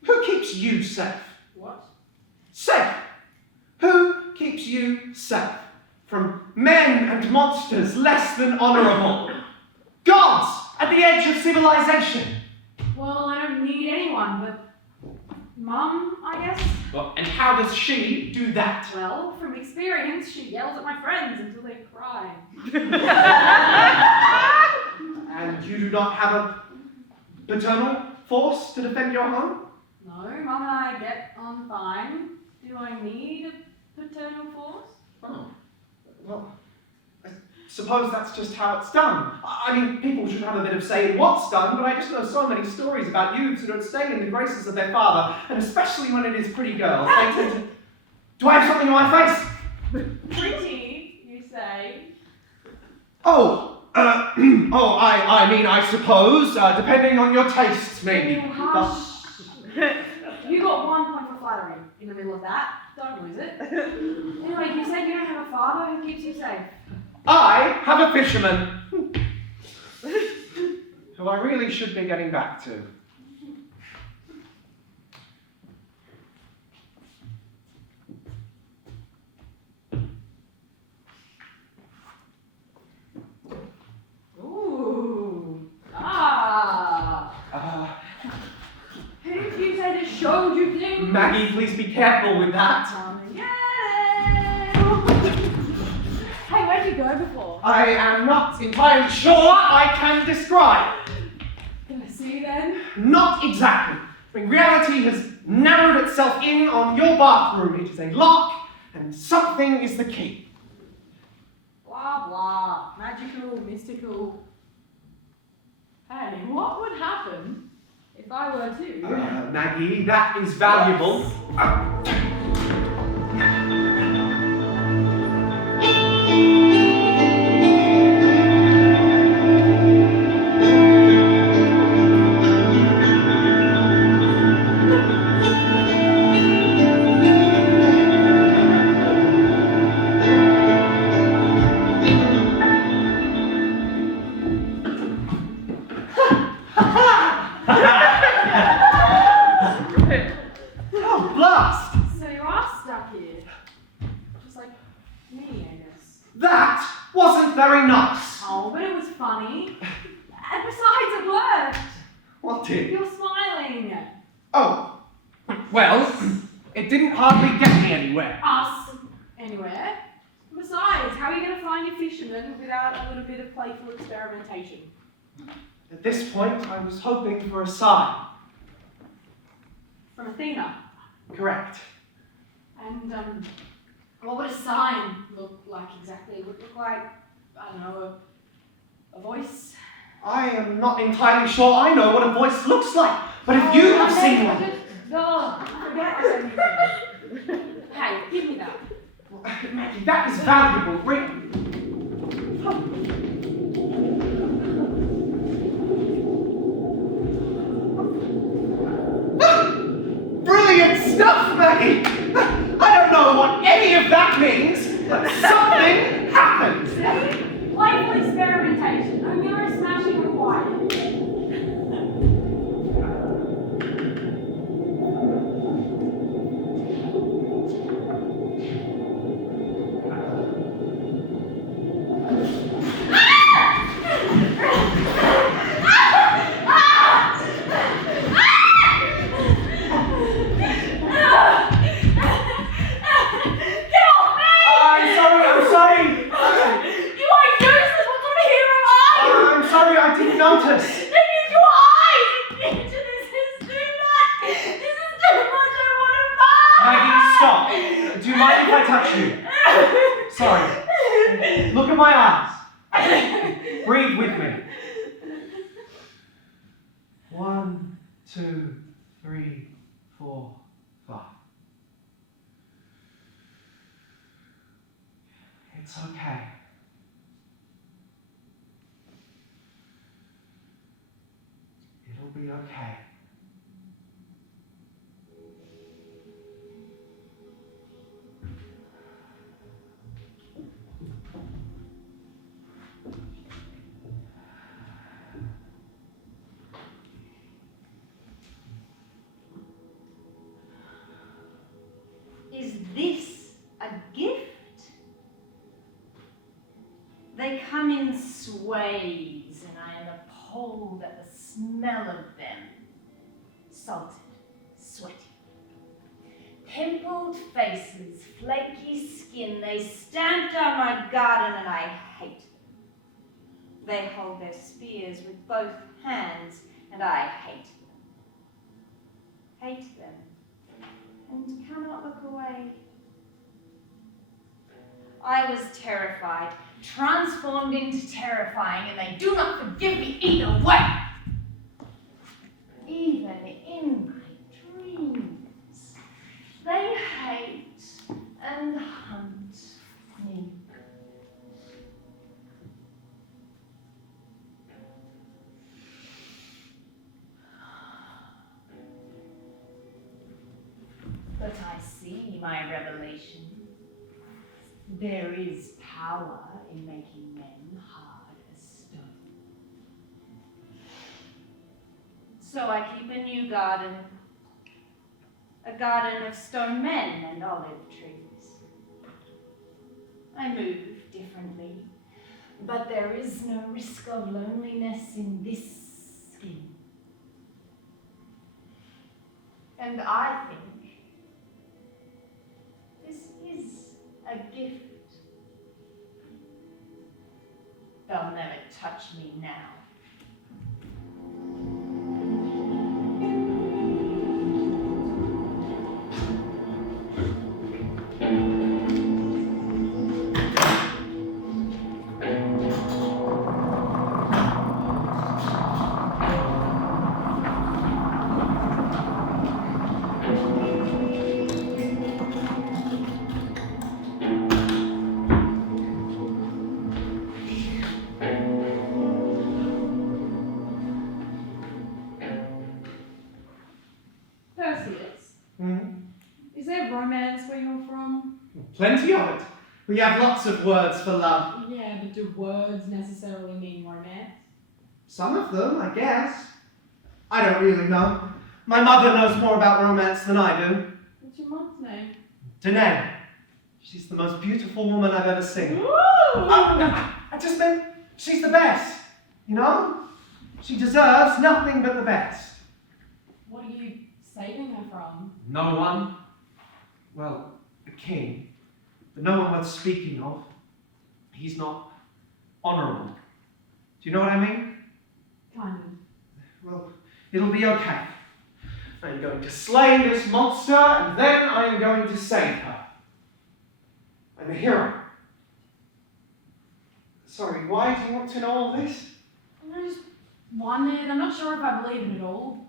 Who keeps you safe? What? Safe! Who keeps you safe from men and monsters less than honourable? Gods at the edge of civilization. Well, I don't need anyone, but Mum, I guess. Well, and how does she do that? Well, from experience, she yells at my friends until they cry. And you do not have a paternal force to defend your home? No, Mum and I get on fine. Do I need a paternal force? Oh, well, I suppose that's just how it's done. I mean, people should have a bit of say in what's done, but I just know so many stories about youths who don't stay in the graces of their father, and especially when it is pretty girls. They tend to... Do I have something on my face? Pretty, you say? I mean, I suppose, depending on your tastes, maybe. Oh, hush. You got 1 point for flattery in the middle of that. Don't lose it. Anyway, you said you don't have a father. Who keeps you safe? I have a fisherman. Who I really should be getting back to. Ooh. Ah. Who did you say that showed you things? Maggie, please be careful with that. Yay! Hey, where'd you go before? I am not entirely sure I can describe. Can I see you then? Not exactly. I mean, reality has narrowed itself in on your bathroom. It is a lock, and something is the key. Blah blah. Magical, mystical. Hey, what would happen if I were to? Maggie, that is valuable. Oh, blast! So you are stuck here. Just like me, I guess. That wasn't very nice. Oh, but it was funny. And besides, it worked. What did? You're smiling. Oh, well, it didn't hardly get me anywhere. Us. Anywhere. Besides, how are you going to find your fisherman without a little bit of playful experimentation? At this point, I was hoping for a sign. From Athena. Correct. And, what would a sign look like exactly? Would it look like, I don't know, a voice? I am not entirely sure I know what a voice looks like, but if you have seen one... Forget I said anything. Hey, give me that. Maggie, that is valuable. Enough, Maggie! I don't know what any of that means, but something happened! Playful experimentation. No mirror smashing required. I'm sorry! You are useless! What sort of hero are you? I'm sorry, I didn't notice! They need your eyes! This is too much! This is too much! I want to Maggie, stop! Do you mind if I touch you? Sorry. Look at my eyes. Breathe with me. 1, 2, 3, 4, 5. It's okay. It'll be okay. Is this a gift? They come in sways, and I am appalled at the smell of them. Salted, sweaty. Pimpled faces, flaky skin, they stamped on my garden, and I hate them. They hold their spears with both hands, and I hate them. Hate them. And cannot look away. I was terrified, transformed into terrifying, and they do not forgive me either way. Even in my dreams, they hate and hunt me. But I see my revelation. There is power in making men hard as stone. So I keep a new garden. A garden of stone men and olive trees. I move differently, but there is no risk of loneliness in this skin. And I think this is a gift. They'll never touch me now. Is there romance where you're from? Plenty of it. We have lots of words for love. Yeah, but do words necessarily mean romance? Some of them, I guess. I don't really know. My mother knows more about romance than I do. What's your mom's name? Danae. She's the most beautiful woman I've ever seen. Ooh! I just meant she's the best. You know? She deserves nothing but the best. What are you saving her from? No one. Well, a king. But no one worth speaking of. He's not honourable. Do you know what I mean? Kind of. Well, it'll be okay. I'm going to slay this monster, and then I am going to save her. I'm a hero. Sorry, why do you want to know all this? I just wondered. I'm not sure if I believe in it all.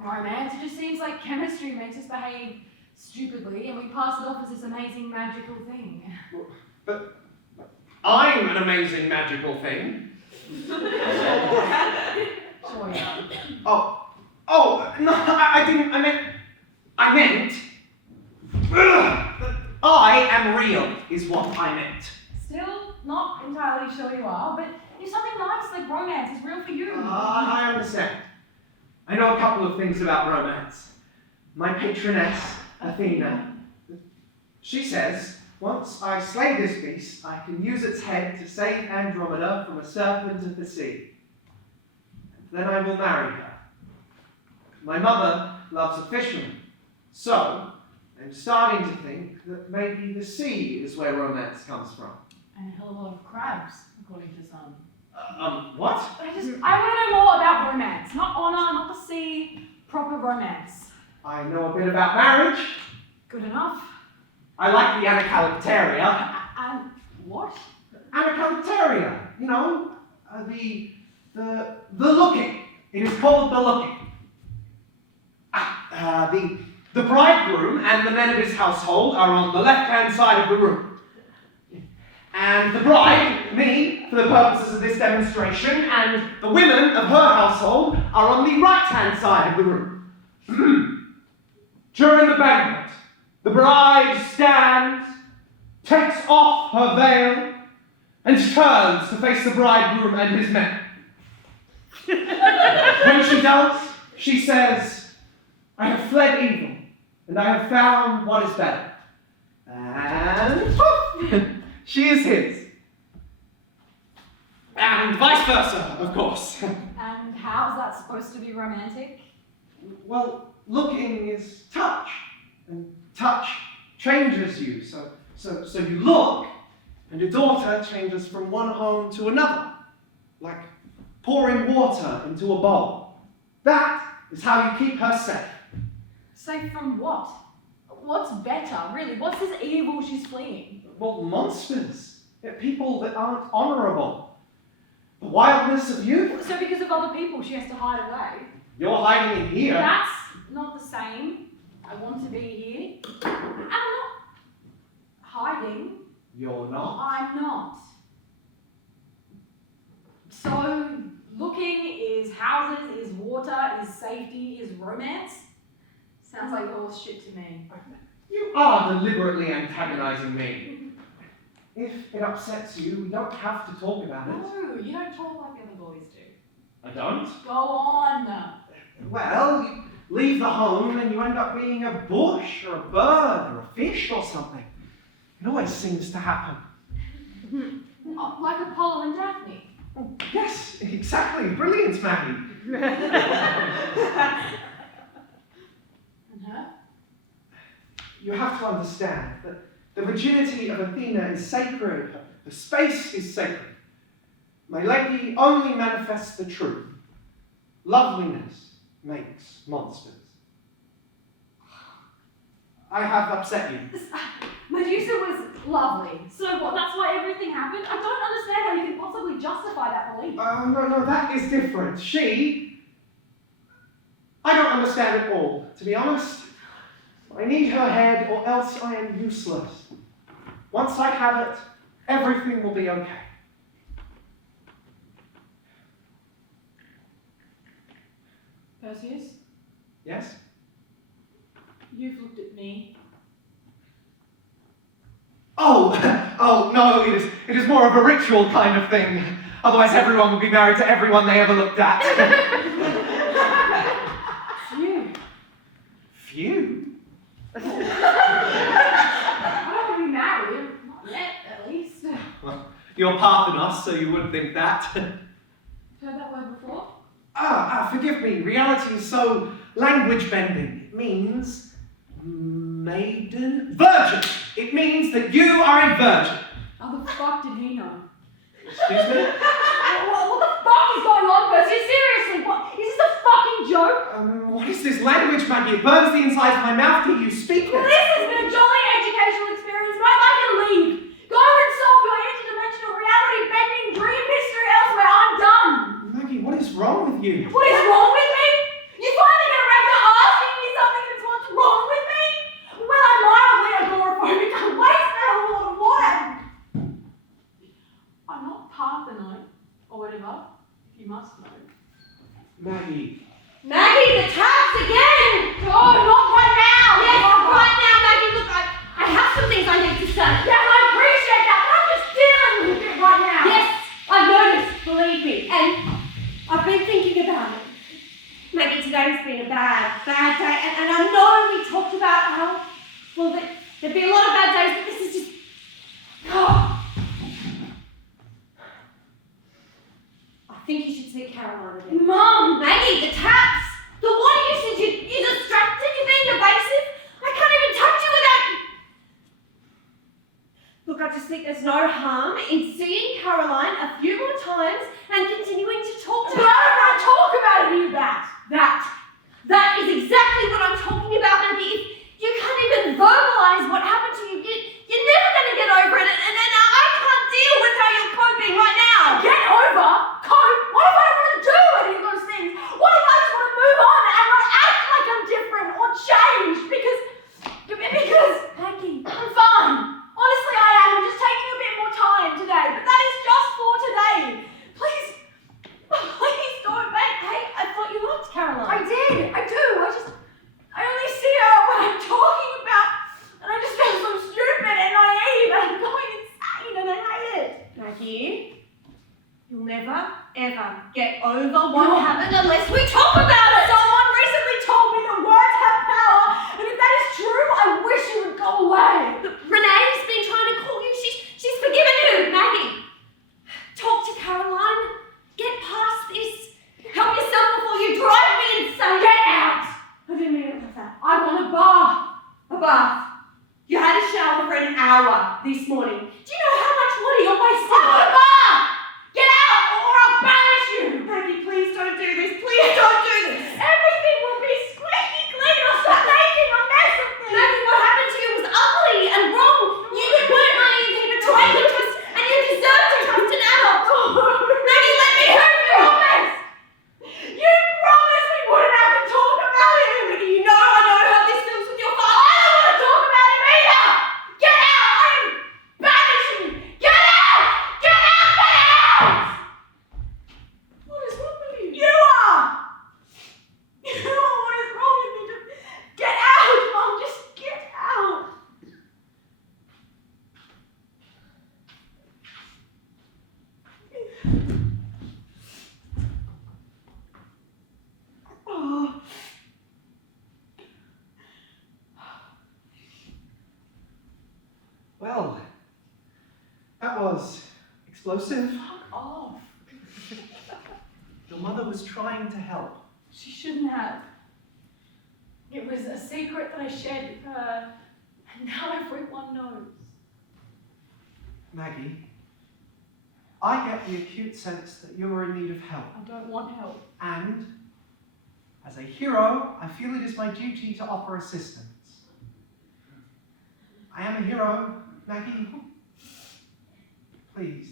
Romance, it just seems like chemistry makes us behave stupidly, and we pass it off as this amazing magical thing. But I'm an amazing magical thing. Sure you are. Oh, no, I didn't, I I meant... that I am real, is what I meant. Still not entirely sure you are, but if something nice like romance is real for you. I understand. I know a couple of things about romance. My patroness, Athena, she says, once I slay this beast, I can use its head to save Andromeda from a serpent of the sea. And then I will marry her. My mother loves a fisherman, so I'm starting to think that maybe the sea is where romance comes from. And a hell of a lot of crabs, according to some. What? I want to know more about romance. Not honor, not the sea, proper romance. I know a bit about marriage. Good enough. I like the Anacalipteria. And what? Anacalipteria, you know, the looking. It is called the looking. The bridegroom and the men of his household are on the left-hand side of the room. And the bride, me, for the purposes of this demonstration, and the women of her household are on the right-hand side of the room. During the banquet, the bride stands, takes off her veil, and turns to face the bridegroom and his men. When she does, she says, I have fled evil, and I have found what is better. And poof, she is his. And vice versa, of course. And how's that supposed to be romantic? Well, looking is touch, and touch changes you. So you look, and your daughter changes from one home to another, like pouring water into a bowl. That is how you keep her safe. Safe from what? What's better, really? What's this evil she's fleeing? Well, monsters. People that aren't honourable. The wildness of youth. So because of other people, she has to hide away? You're hiding in here. That's not the same. I want to be here. I'm not hiding. You're not. I'm not. So, looking is houses, is water, is safety, is romance? Sounds like horse shit to me. You are deliberately antagonising me. If it upsets you, we don't have to talk about it. No, you don't talk like other boys do. I don't? Go on. Well, you leave the home and you end up being a bush or a bird or a fish or something. It always seems to happen. Like Apollo and Daphne. Yes, exactly. Brilliant, Maggie. And her? You have to understand that the virginity of Athena is sacred. Her space is sacred. My lady only manifests the truth. Loveliness makes monsters. I have upset you. Medusa was lovely. So what, that's why everything happened? I don't understand how you can possibly justify that belief. No, that is different. I don't understand it all, to be honest. I need her head or else I am useless. Once I have it, everything will be okay. Perseus, Yes? you've looked at me. Oh no, it is more of a ritual kind of thing. Otherwise everyone would be married to everyone they ever looked at. Phew. Phew? I don't want to be married. Not yet, at least. Well, you're Parthenos, so you wouldn't think that. Heard that word before? Forgive me, reality is so language-bending. It means maiden virgin. It means that you are a virgin. How the fuck did he know? Excuse me? What the fuck is going on, Perseus? Seriously, what? Is this a fucking joke? What is this language, Maggie? It burns the insides of my mouth to you speak Well, it. this has been a jolly educational experience, but I'd like you to leave. Go and solve your interdimensional reality-bending dream mystery elsewhere. I'm done. Maggie, what is wrong with you? What is wrong with me? You finally get around to asking me something that's what's wrong with me? Well, I'm mildly agoraphobic. I waste a lot of water. I'm not Parthenon, or whatever, if you must know. Maggie. Maggie, the taps again! Oh, not right now! been thinking about it. Maybe today's been a bad day, and I know we talked about how, well, there'd be a lot of bad days, but this is just, oh. I think you should see Caroline again. Mom! Maggie, the taps! The water usage, you're distracted, you're being evasive. I can't even touch you without... Look, I just think there's no harm in seeing Caroline a few more times and continuing to talk to her. I don't want to talk about any of that. That is exactly what I'm talking about, Maggie. If you can't even verbalize what happened to you, you're never going to get over it, and I can't deal with how you're coping right now. Get over? Cope? What if I don't want to do any of those things? What if I just want to move on and not act like I'm different or change? Because, Maggie, I'm fine. Honestly, I am. I'm just taking a bit more time today, but that is just for today. Please don't, Meg. Hey, I thought you liked Caroline. I did. I do. I only see her when I'm talking about, and I just feel so stupid and naive and I'm going insane and I hate it. Maggie, you'll never, ever get over what happened unless we talk about it. Someone recently told me that words have power, and if that is true, I wish you would go away. Renee's been trying to call you. She's forgiven you, Maggie. Talk to Caroline. Get past this. Help yourself before you drive me insane. Get out. I didn't mean it like that. I want a bath. A bath. You had a shower for an hour this morning. Do you know how much water you're wasting? I want a bath. Get out or I'll banish you. Maggie, please don't do this. Please don't do this. Everything will be squeaky clean. I'll stop making a mess of things. Maggie, what happened to you was ugly and wrong. You weren't naive. He betrayed you, and you deserve to trust an adult. Maggie, let me hurt you. Promise. You promised we wouldn't have to talk about it. Maggie, you know I know how this feels with your father. I don't want to talk about him either. Get out. I am banishing you. Get out. Get out. Get out. What is wrong with you? You are. What is wrong with me? Just get out, Mom. Just get out. Oh. Well, that was explosive. Fuck off. Your mother was trying to help. She shouldn't have. It was a secret that I shared with her, and now everyone knows. Maggie, I get the acute sense that you're in need of help. I don't want help. And, as a hero, I feel it is my duty to offer assistance. I am a hero, Maggie. Please.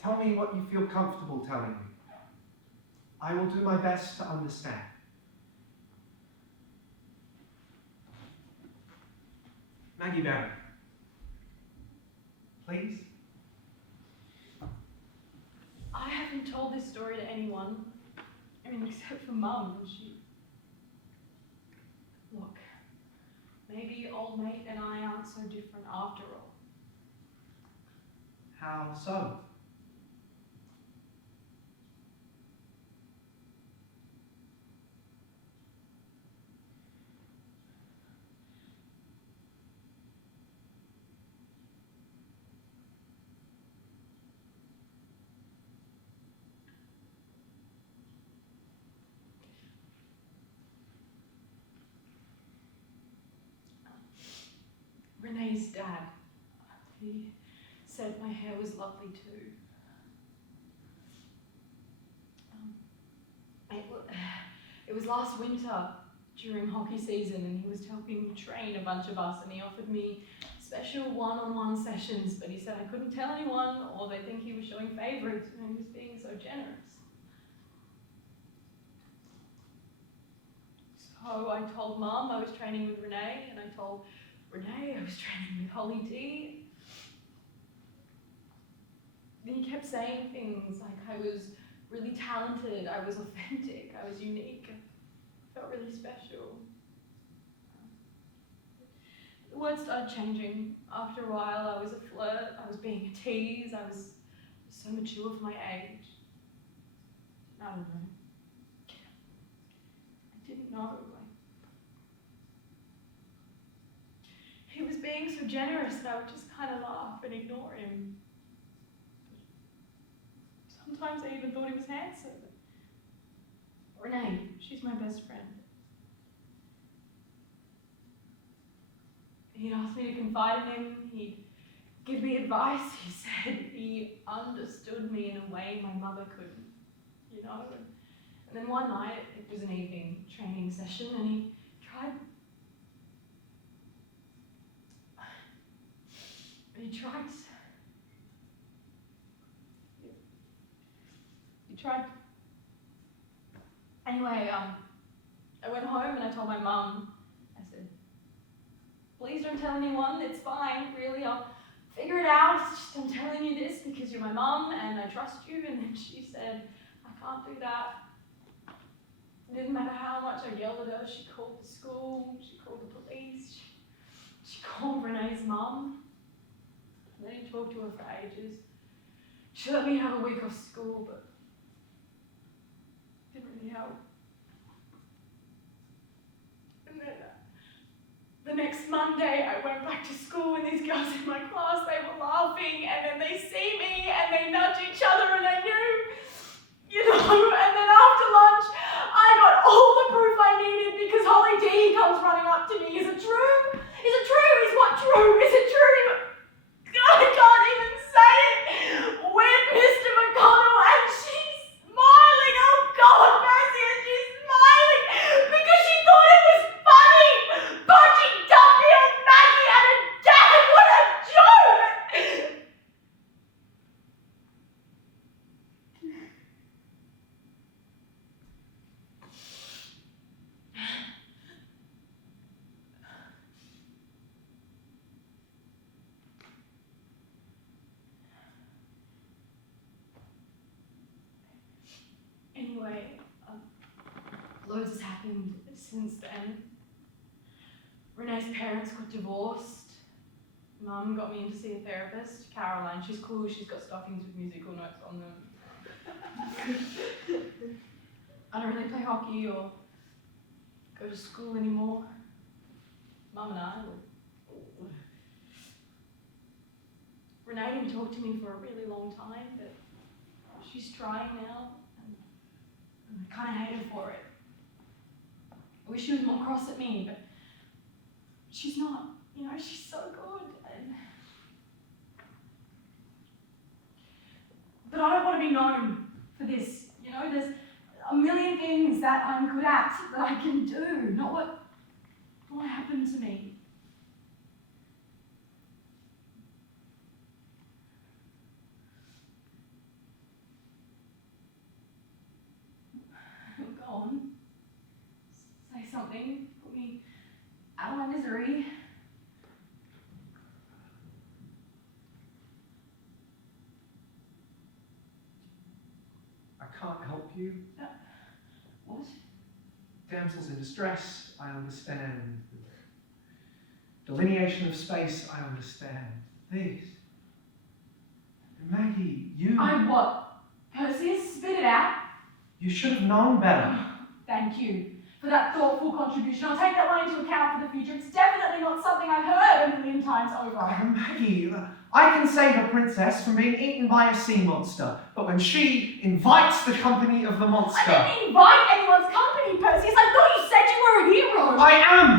Tell me what you feel comfortable telling me. I will do my best to understand. Maggie Barry. Please. I haven't told this story to anyone. I mean, except for Mum. Look, maybe old mate and I aren't so different after all. How so? Renee's dad, he said my hair was lovely too. It was last winter during hockey season, and he was helping train a bunch of us, and he offered me special one-on-one sessions, but he said I couldn't tell anyone or they'd think he was showing favours, and he was being so generous. So I told Mum I was training with Renee, and I told Renee I was training with Holly D. Then he kept saying things like I was really talented, I was authentic, I was unique, I felt really special. The words started changing. After a while I was a flirt, I was being a tease, I was so mature for my age. I don't know. I didn't know. He was being so generous that I would just kind of laugh and ignore him. Sometimes I even thought he was handsome. Renee, she's my best friend. He'd ask me to confide in him, he'd give me advice. He said he understood me in a way my mother couldn't, you know. And then one night, it was an evening training session, and he tried Anyway, I went home and I told my mum, I said, please don't tell anyone, it's fine, really, I'll figure it out. It's just I'm telling you this because you're my mum and I trust you. And then she said, I can't do that. It didn't matter how much I yelled at her. She called the school, she called the police, she called Renee's mum. I didn't talk to her for ages. She let me have a week off school, but it didn't really help. And then the next Monday, I went back to school, and these girls in my class, they were laughing, and then they see me, and they nudge each other, and I knew, you know, and then after lunch, I got all the proof I needed because Holly D comes running up to me. Is it true? Is it true? Is what true? Is it true? I can't even say it with Mr. McConnell, and she's smiling. Oh God, Mercy, and she's smiling because she thought it was funny. Budgie, Dumpy, and Maggie and a dad. What a joke! Anyway, loads has happened since then. Renee's parents got divorced. Mum got me in to see a therapist, Caroline. She's cool, she's got stockings with musical notes on them. I don't really play hockey or go to school anymore. Mum and I will. Renee didn't talk to me for a really long time, but she's trying now. I kind of hate her for it. I wish she was more cross at me, but she's not. You know, she's so good. But I don't want to be known for this. You know, there's a million things that I'm good at that I can do, not what happened to me. Go on. Say something. Put me out of my misery. I can't help you. What? Damsels in distress, I understand. Delineation of space, I understand. This. Maggie, you... I what? Perseus, spit it out. You should have known better. Thank you for that thoughtful contribution. I'll take that one into account for the future. It's definitely not something I've heard a million times over. Maggie, I can save a princess from being eaten by a sea monster, but when she invites the company of the monster... I didn't invite anyone's company, Perseus. I thought you said you were a hero. I am!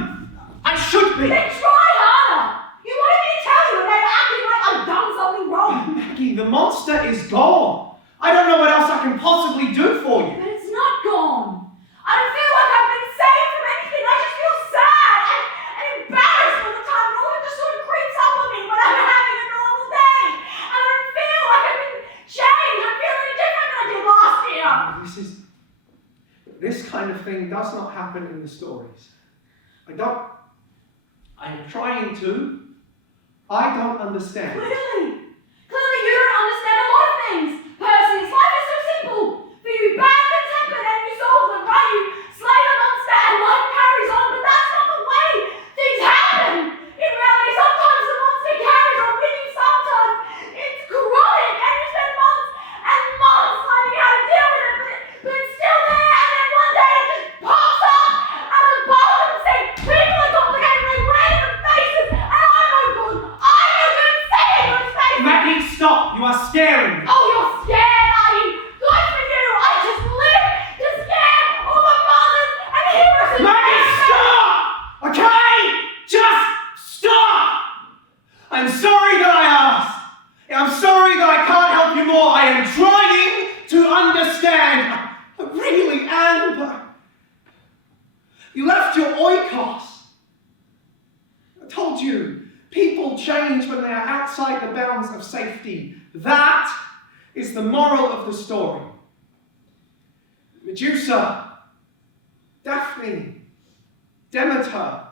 I should be! Then try harder! You wanted me to tell you about acting like I've done something wrong. Maggie, the monster is gone. I don't know what else I can possibly do for you. But it's not gone. I don't feel like I've been saved from anything. I just feel sad and embarrassed all the time. And all of it just sort of creeps up on me when I'm having a normal day. And I don't feel like I've been changed. I feel any different than I did last year. This kind of thing does not happen in the stories. I am trying to. I don't understand. Clearly you don't understand a lot of things. Perseus, life is so simple. For you, bad things happen and you solve them, right? You slay the monster and life carries on, but that's not the way things happen. In reality, sometimes the monster carries on with you, sometimes it's chronic and you spend months I really am, but you left your oikos. I told you, people change when they are outside the bounds of safety. That is the moral of the story. Medusa, Daphne, Demeter,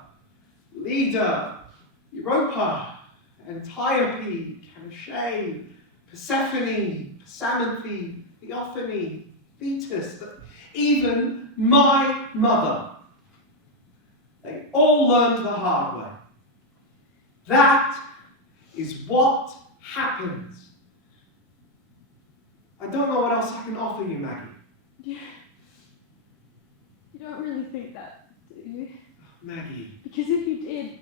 Leda, Europa, Antiope, Canochet, Persephone, Psamanthe, Theophany, Thetis, even my mother. They all learned the hard way. That is what happens. I don't know what else I can offer you, Maggie. You don't really think that, do you? Maggie. Because if you did,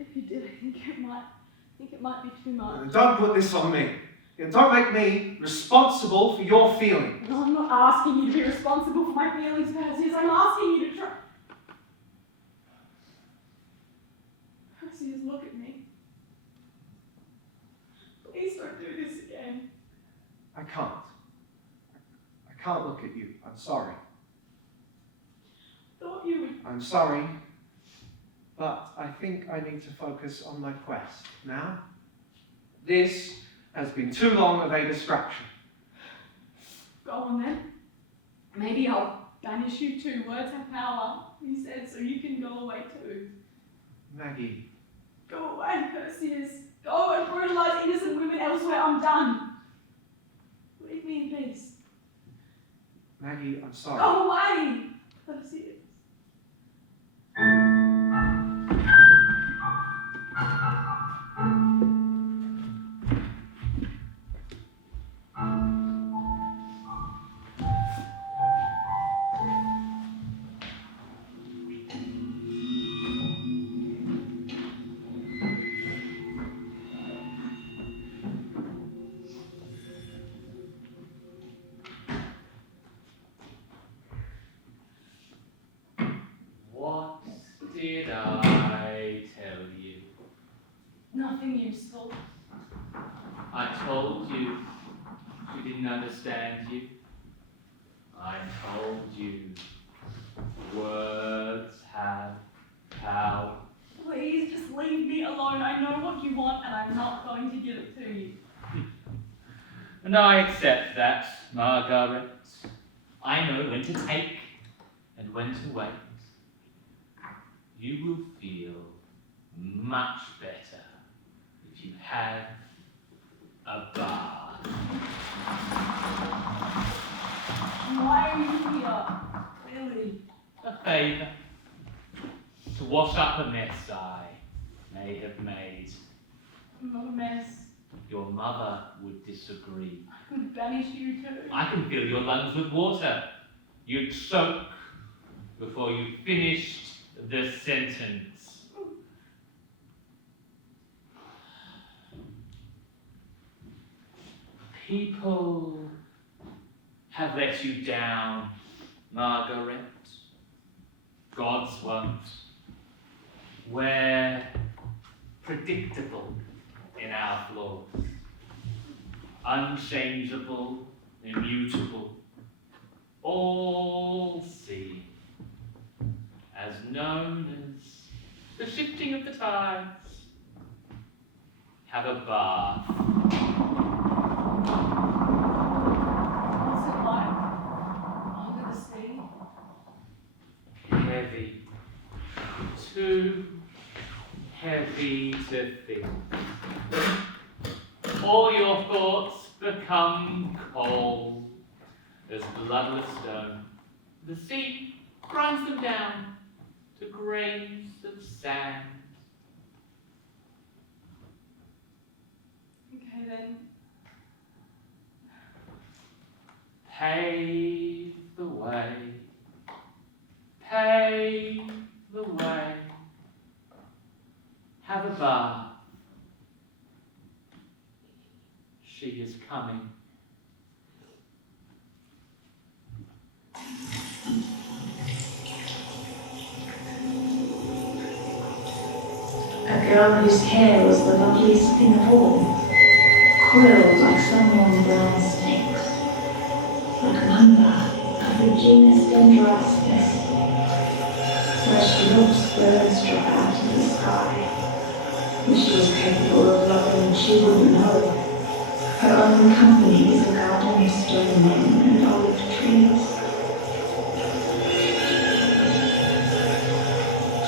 I think it might be too much. Don't put this on me. Don't make me responsible for your feelings. No, I'm not asking you to be responsible for my feelings, Perseus. I'm asking you to try. Perseus, look at me. Please don't do this again. I can't. I can't look at you. I'm sorry. Thought you would. I'm sorry, but I think I need to focus on my quest now. This has been too long of a distraction. Go on then. Maybe I'll banish you too. Words have power, he said, so you can go away too. Maggie. Go away, Perseus. Go and brutalize innocent women elsewhere. I'm done. Leave me in peace. Maggie, I'm sorry. Go away, Perseus. What did I tell you? Nothing useful. I told you she didn't understand you. I told you words have power. Please just leave me alone. I know what you want and I'm not going to give it to you. And I accept that, Margaret. I know when to take and when to wait. You will feel much better if you have a bath. Why are you here? Really? A favour. To wash up a mess I may have made. I'm not a mess. Your mother would disagree. I could banish you too. I can fill your lungs with water. You'd choke before you finished the sentence. People have let you down, Margaret. Gods won't. We're predictable in our flaws. Unchangeable, immutable, all-seeing, as known as the shifting of the tides. Have a bath. What's it like? Under the sea? Heavy. Too heavy to think. All your thoughts become cold as bloodless stone. The sea grinds them down to grains of sand. Okay then. Pave the way. Pave the way. Have a bath. She is coming. A girl whose hair was the loveliest thing of all, coiled like some long brown snakes, under the genus Dendrospis, where she looks birds drop out of the sky. If she was capable of loving, she wouldn't know. Her only company is a garden of stone men and olive trees.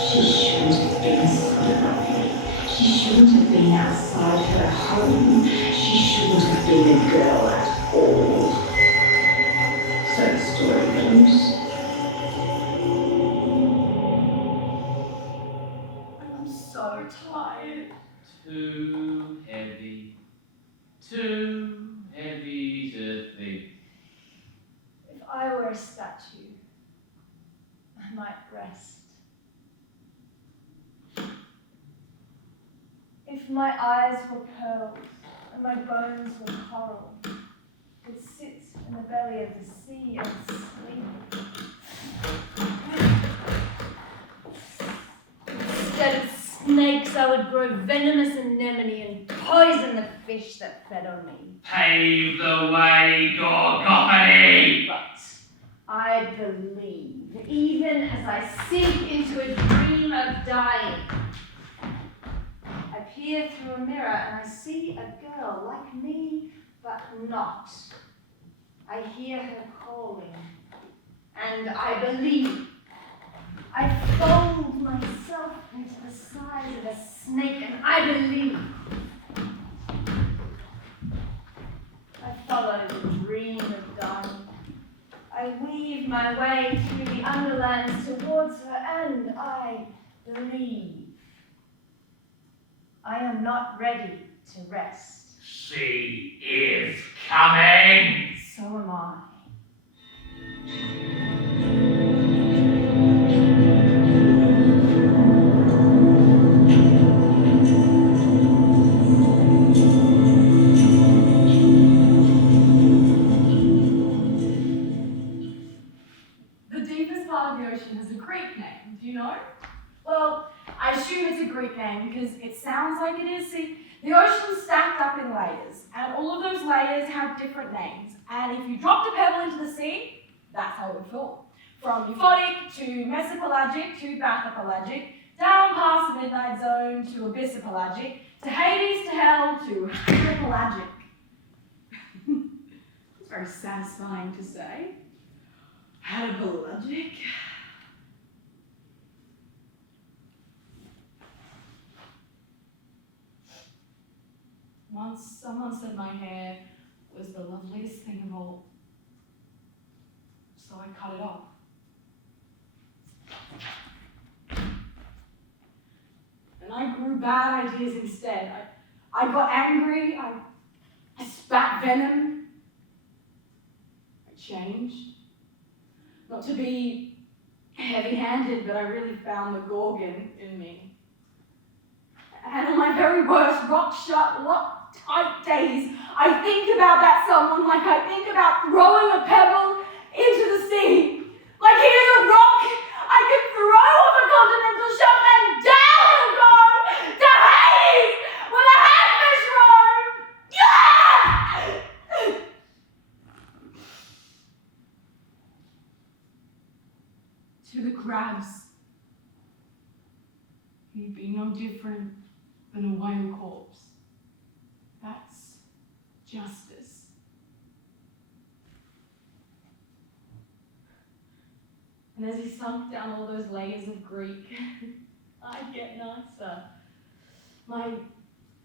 She shouldn't have been so lovely. She shouldn't have been outside her home. She shouldn't have been a girl at all. So the story goes. I'm so tired. Too heavy. Too heavy to think. If I were a statue, I might rest. If my eyes were pearls and my bones were coral, I'd sit in the belly of the sea and sleep. Instead of snakes, I would grow venomous anemone and poison the fish that fed on me. Pave the way, Gorgophony! But I believe, even as I sink into a dream of dying, I peer through a mirror and I see a girl like me, but not. I hear her calling, and I believe. I fold myself into the size of a snake, and I believe. I follow the dream of dying. I weave my way through the underlands towards her, and I believe. I am not ready to rest. She is coming! So am I. The deepest part of the ocean has a Greek name. Do you know? Well, I assume it's a Greek name because it sounds like it is. See, the ocean's stacked up in layers, and all of those layers have different names. And if you dropped a pebble into the sea, that's how it would fall. From euphotic to mesopelagic to bathypelagic, down past the midnight zone to abyssopelagic, to Hades to hell to hydropelagic. It's very satisfying to say. Hadapelagic. Once someone said my hair was the loveliest thing of all, so I cut it off. And I grew bad ideas instead. I got angry, I spat venom, I changed. Not to be heavy-handed, but I really found the Gorgon in me. And on my very worst rock-shut, lock-tight days, I think about that someone like I think about throwing a pebble into the sea. Like he is a rock I could throw off a continental shelf and down he'll go to Hades where the hagfish roam. Yeah! To the crabs, he'd be no different than a whale corpse. That's justice. And as he sunk down all those layers of Greek, I'd get nicer. My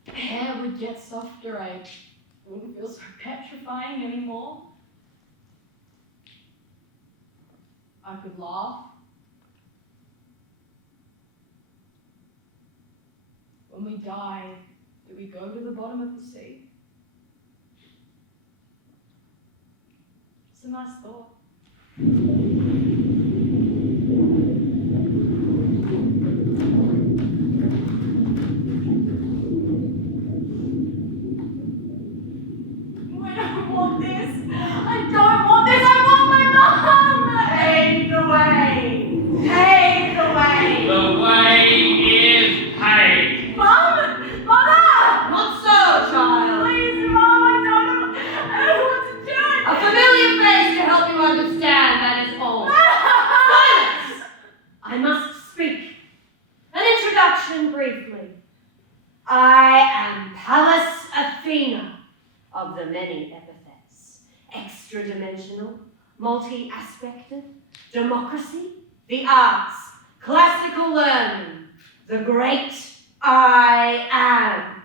hair would get softer. I wouldn't feel so petrifying anymore. I could laugh. When we die, do we go to the bottom of the sea? It's a nice thought. I don't want this. I don't want this. I want my mom. Pave the way. Pave the way. The way is paved. Mom! Mother! Not so, child. Please, Mom, I don't know what to do. A familiar face to help you understand, that is all. Silence! I must speak. An introduction briefly. I am Pallas Athena, of the many epithets. Extra-dimensional, multi-aspected, democracy, the arts, classical learning, the great I am.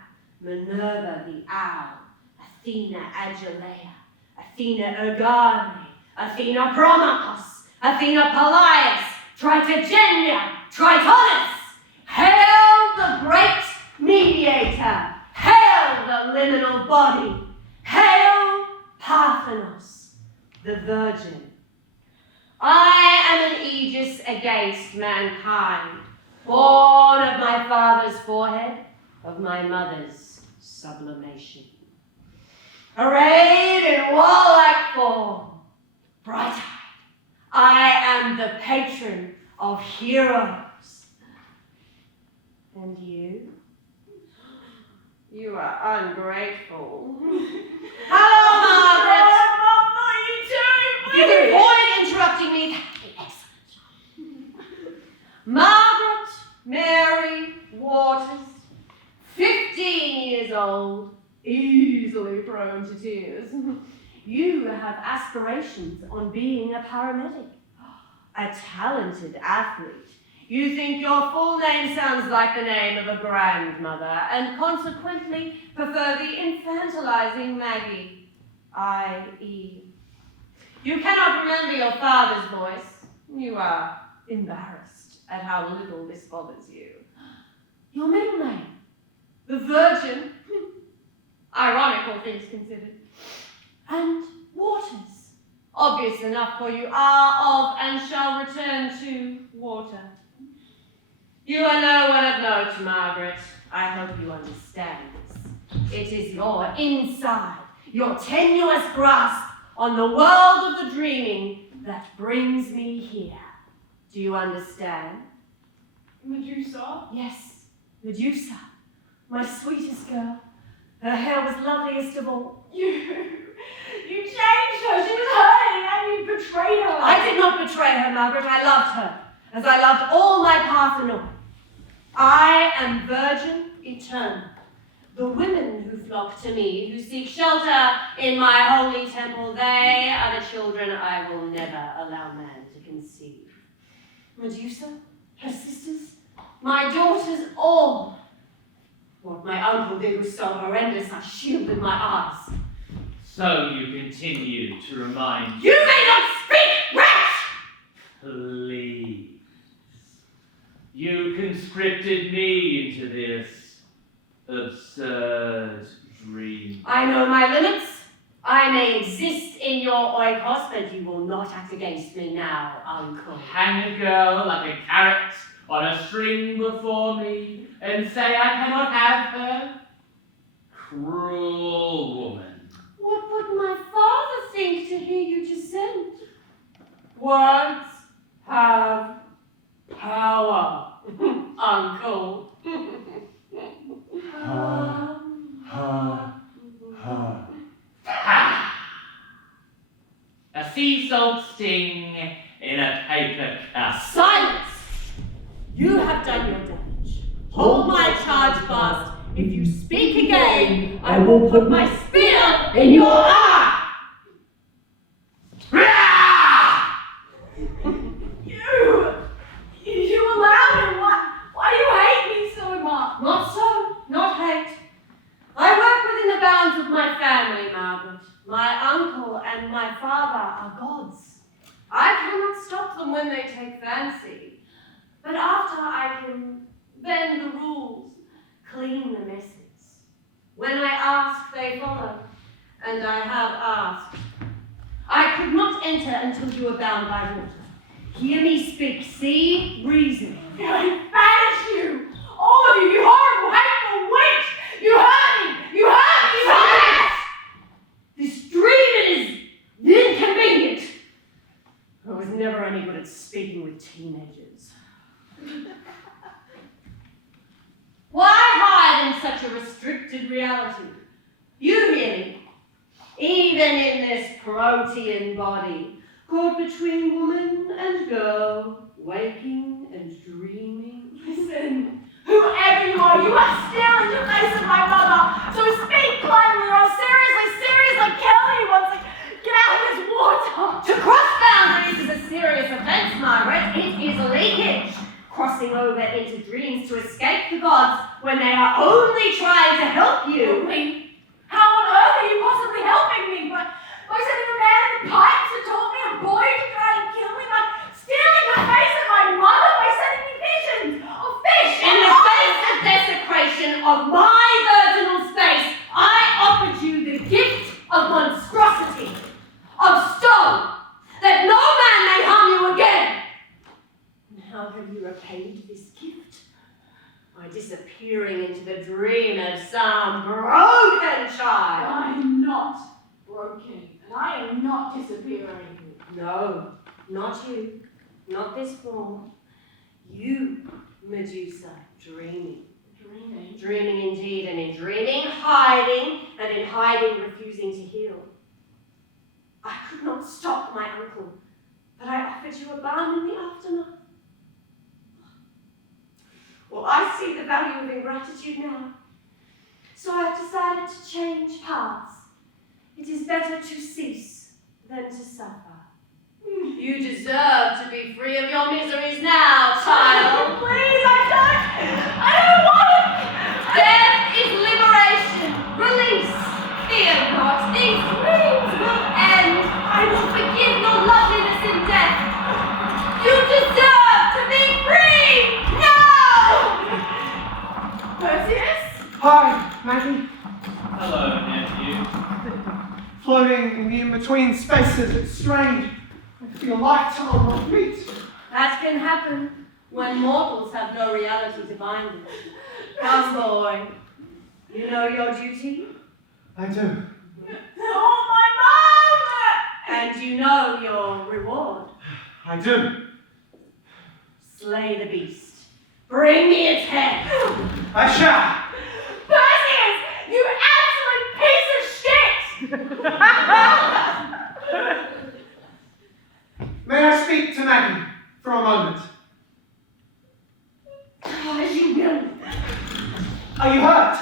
Minerva the owl, Athena Agalea, Athena Ergane, Athena Promachus, Athena Palaius, Tritogenia, Tritonus. Hail the great mediator, hail the liminal body, hail Parthenos, the virgin. I am an aegis against mankind, born of my father's forehead, of my mother's sublimation. Arrayed in warlike form, bright-eyed, I am the patron of heroes. And you? You are ungrateful. Hello, Margaret! Mom, not you too! You can avoid interrupting me. That would be excellent. Margaret Mary Waters, 15 years old, easily prone to tears. You have aspirations on being a paramedic, a talented athlete. You think your full name sounds like the name of a grandmother, and consequently prefer the infantilizing Maggie, I.E. You cannot remember your father's voice. You are embarrassed at how little this bothers you. Your middle name, the Virgin, ironical things considered, and Waters, obvious enough for you, are of and shall return to water. You are no one of note, Margaret. I hope you understand this. It is your inside, your tenuous grasp on the world of the dreaming that brings me here. Do you understand? Medusa? Yes, Medusa, my sweetest girl. Her hair was loveliest of all. You changed her. She was hurting and you betrayed her. I did not betray her, Margaret. I loved her, as I loved all my Parthenon. I am virgin eternal. The women who flock to me, who seek shelter in my holy temple, they are the children I will never allow man to conceive. Medusa, her sisters, my daughters, all. What my uncle did was so horrendous, I shielded my eyes. So you continue to remind You may not speak, wretch! Please. You conscripted me into this absurd dream. I know my limits. I may exist in your oikos, but you will not act against me now, uncle. Hang a girl like a carrot on a string before me and say I cannot have her? Cruel woman. What would my father think to hear you dissent? Words have power, uncle. A sea salt sting in a paper cup. Silence! You have done your damage. Hold my charge fast. If you speak again, I will put my spear in your eye! You allowed it. Why do you hate me so much? Not so, not hate. I work within the bounds of my family, Margaret. My uncle and my father are gods. I cannot stop them when they take fancy. But after I can bend the rules, clean the messes. When I ask, they follow. And I have asked. I could not enter until you were bound by water. Hear me speak, see, reason. I banish you! All of you, you horrible, hateful witch! You hurt me! You hurt me! You hurt me! This dream is inconvenient. I was never any good at speaking with teenagers. Why hide in such a restricted reality? You hear me? even in this protean body, caught between woman and girl, waking and dreaming. Listen, whoever you are still in the face of my mother. So speak kindly or I'll seriously kill you once I get out of this water. To cross boundaries is a serious offense, Margaret. It is leakage. Crossing over into dreams to escape the gods when they are only trying to help you. How on earth are you possibly helping me? By sending a man in the pipes who taught me a boy to try and kill me? By stealing the face of my mother? By sending me visions of fish? In the face of desecration of my virginal space, I offered you the gift of monstrosity, of stone, that no man may harm you again. And how have you repaid this gift? By disappearing into the dream of some broken child. I'm not broken, and I am not disappearing. No, not you, not this form. You, Medusa, dreaming. Dreaming indeed, and in dreaming, hiding, and in hiding, refusing to heal. I could not stop my uncle, but I offered you a balm in the aftermath. Well, I see the value of ingratitude now, so I have decided to change paths. It is better to cease than to suffer. You deserve to be free of your miseries now, child. Please, I don't want it. Death is liberation. Release. Fear not. These dreams will end. I will forgive your loveliness in death. You deserve to be free now! Perseus? Hi, Maggie. Hello, nephew. Floating in the in-between spaces, it's strange. I feel light on my feet. That can happen when mortals have no reality to bind them. Come, boy. You know your duty, I do. Oh, my mom! and you know your reward. I do. Slay the beast. Bring me its head. I shall. Perseus, you absolute piece of shit! May I speak to Maggie for a moment? As you will. Are you hurt?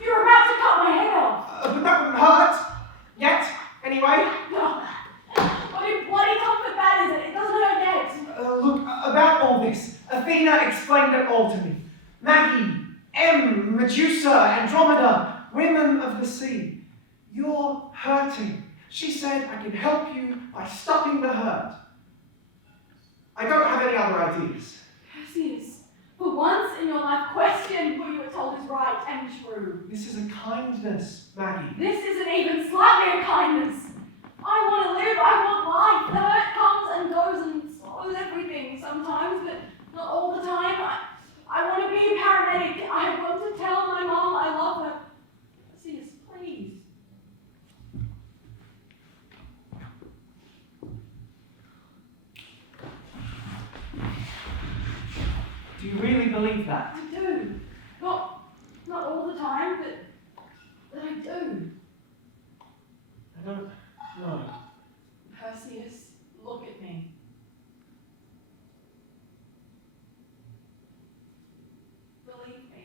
You're about to cut my head off. But that wouldn't hurt. Yet, anyway. No. What a bloody comfort that is. It doesn't hurt yet. Look, about all this, Athena explained it all to me. Maggie, Medusa, Andromeda, women of the sea. You're hurting. She said I can help you by stopping the hurt. I don't have any other ideas. Perseus, for once in your life, question what you were told is right and true. This is a kindness, Maggie. This isn't even slightly a kindness. I want to live, I want life. The hurt comes and goes and swallows everything sometimes, but not all the time. I want to be a paramedic. I want to tell my mom I love her. Perseus, please. Do you really believe that? I do. Not all the time, but I do. I don't know. Perseus, look at me. Believe me.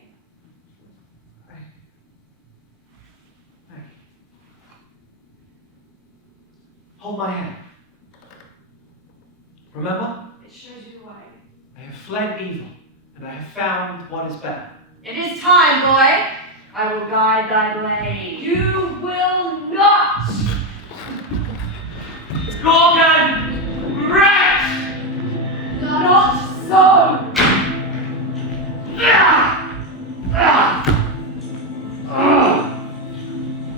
Maggie. Hold my hand. Remember? It shows you the way. I have fled evil, and I have found what is better. It is time, boy. I will guide thy blade. You will not. Gorgon! Wretch! Not so!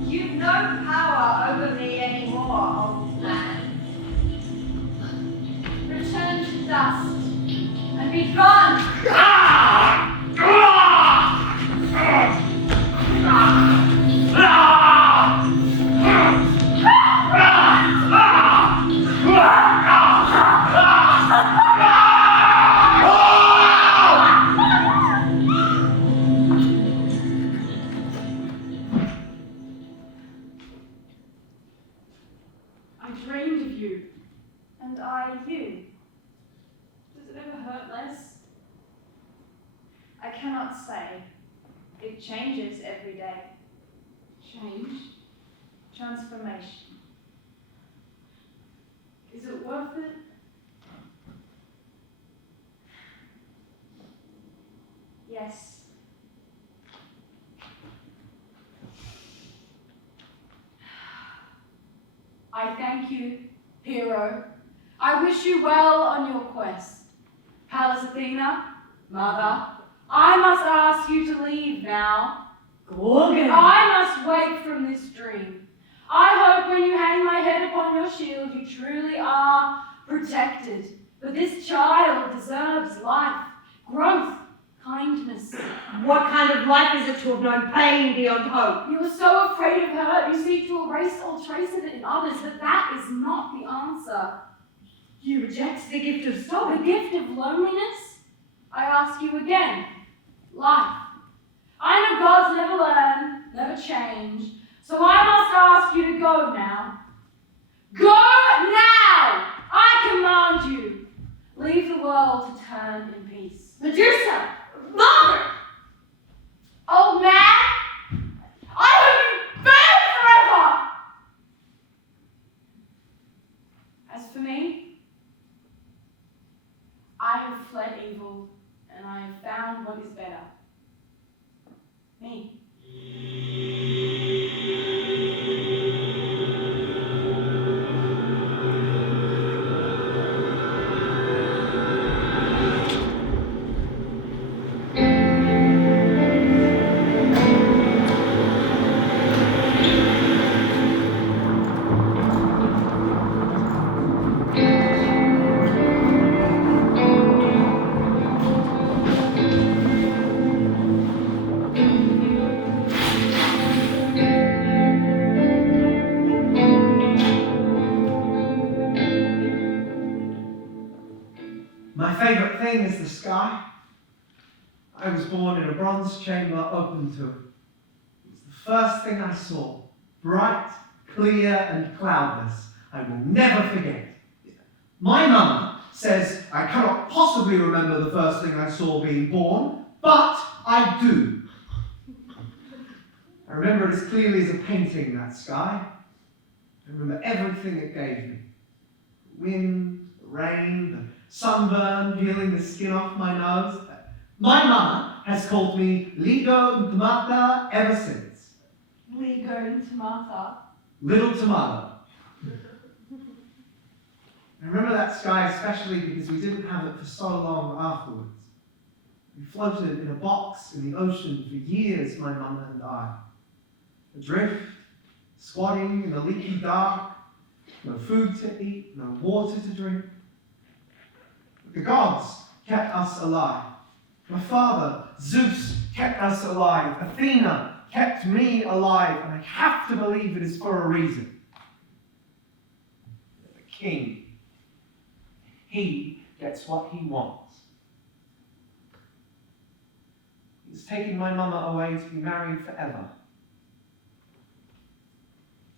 You've no power over me anymore, old man. Return to dust and be gone. dreamed of you. And I you. Does it ever hurt less? I cannot say. It changes every day. Change? Transformation. Is it worth it? Yes. I thank you, hero. I wish you well on your quest. Pallas Athena, Mother, I must ask you to leave now. Gorgon! I must wake from this dream. I hope when you hang my head upon your shield, you truly are protected. But this child deserves life, growth, kindness. What kind of life is it to have known pain beyond hope? You are so afraid of her, you seek to erase all trace of it in others, but that is not the answer. You reject the gift of soul. The gift of loneliness? I ask you again. Life. I know gods never learn, never change, so I must ask you to go now. Go now! I command you. Leave the world to turn in peace. Medusa! Mother! Old man, I hope you burn forever! As for me, I have fled evil, and I have found what is better. Me. My favourite thing is the sky. I was born in a bronze chamber open to it. It was the first thing I saw, bright, clear and cloudless. I will never forget. My mum says I cannot possibly remember the first thing I saw being born, but I do. I remember it as clearly as a painting, that sky. I remember everything it gave me. The wind, the rain, the sunburn peeling the skin off my nose. My mama has called me Ligo Ntamata ever since. Ligo and Tomato. Little tomato. I remember that sky especially because we didn't have it for so long afterwards. We floated in a box in the ocean for years, my mama and I. Adrift, squatting in the leaky dark, no food to eat, no water to drink. The gods kept us alive. My father, Zeus, kept us alive. Athena kept me alive, and I have to believe it is for a reason. The king, he gets what he wants. He's taking my mama away to be married forever.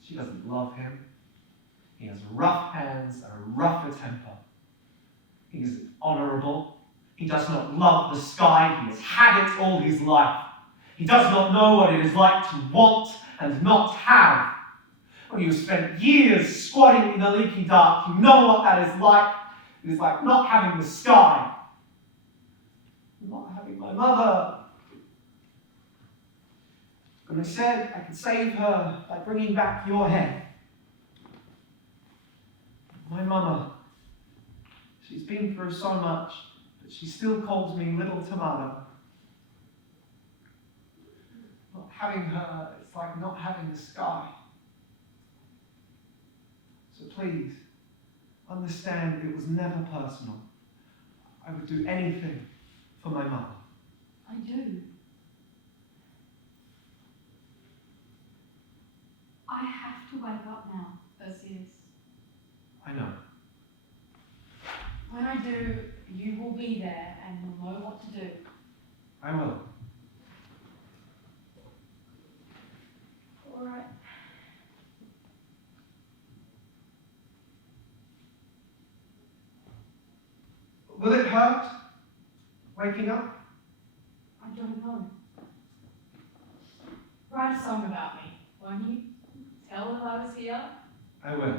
She doesn't love him. He has rough hands and a rougher temper. He is honourable. He does not love the sky. He has had it all his life. He does not know what it is like to want and not have. When you have spent years squatting in the leaky dark, you know what that is like. It is like not having the sky. Not having my mother. When I said I could save her by bringing back your head. My mama, she's been through so much, but she still calls me Little Tomato. Not having her, it's like not having the sky. So please, understand it was never personal. I would do anything for my mother. I do. I have to wake up now, Perseus. I know. When I do, you will be there and will know what to do. I will. All right. Will it hurt? Waking up? I don't know. Write a song about me, won't you? Tell them I was here. I will.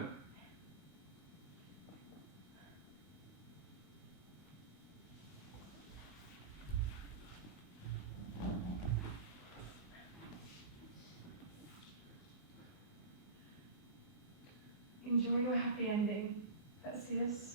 Enjoy your happy ending, Perseus.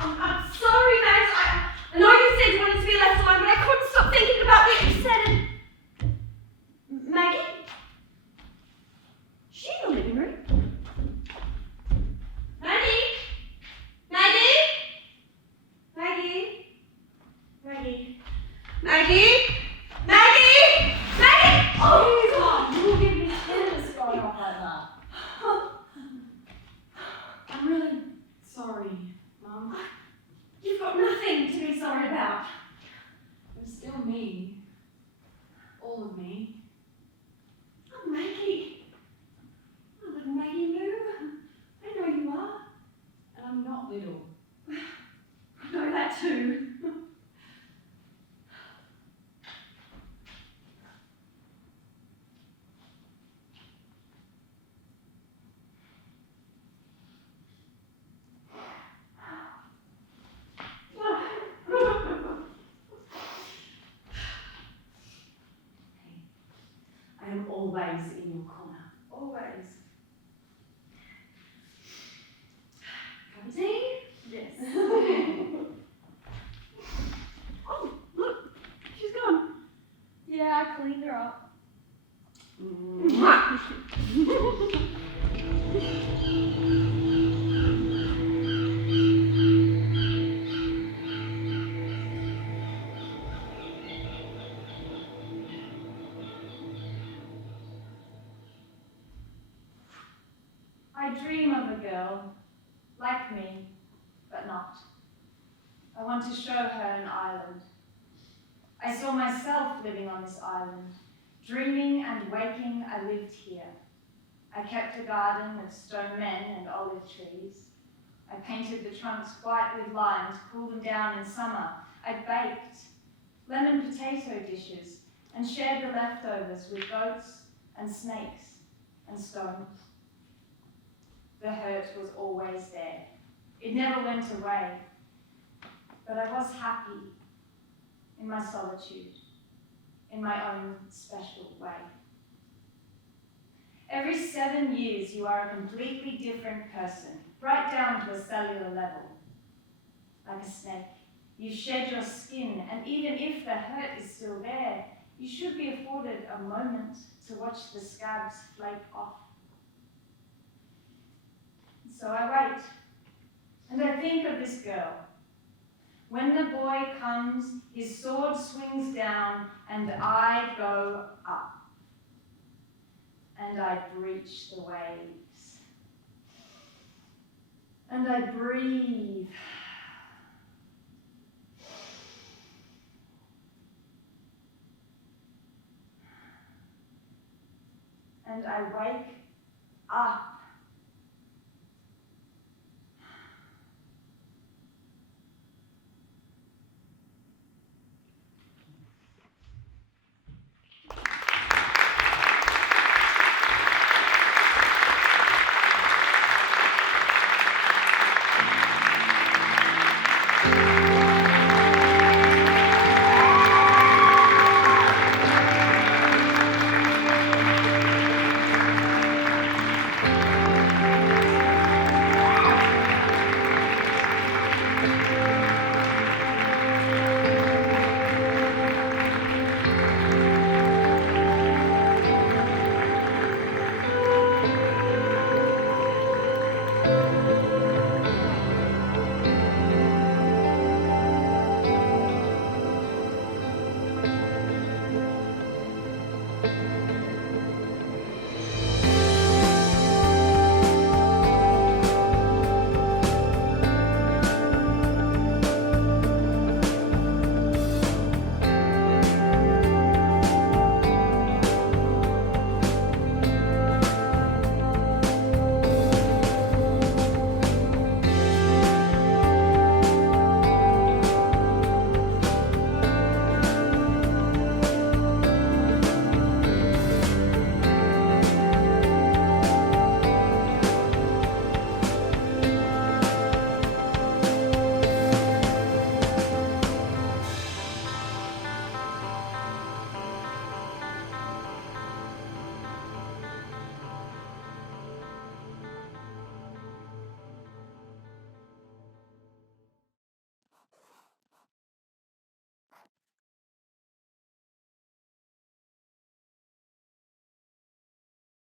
I'm sorry, Max. I know you said you wanted to be left alone, but I couldn't stop thinking about what you said. And Maggie? She's in the living room. Maggie? Maggie? Maggie? Maggie? Maggie? Maggie? Maggie? Oh, God, you will give me tears going off like that. I'm really sorry, Mum. you've got nothing to be sorry about. I'm still me. All of me. Oh, Maggie. Oh, little Maggie Moo. I know you are. And I'm not little. I know that too. I am always in your corner. Always. Cup of tea? Yes. Oh, look. She's gone. Yeah, I cleaned her up. I dream of a girl, like me, but not. I want to show her an island. I saw myself living on this island. Dreaming and waking, I lived here. I kept a garden with stone men and olive trees. I painted the trunks white with lime to cool them down in summer. I baked lemon potato dishes and shared the leftovers with goats and snakes and stones. The hurt was always there. It never went away. But I was happy in my solitude, in my own special way. Every 7 years, you are a completely different person, right down to a cellular level. Like a snake, you shed your skin, and even if the hurt is still there, you should be afforded a moment to watch the scabs flake off. So I wait, and I think of this girl. When the boy comes, his sword swings down, and I go up. And I breach the waves. And I breathe. And I wake up.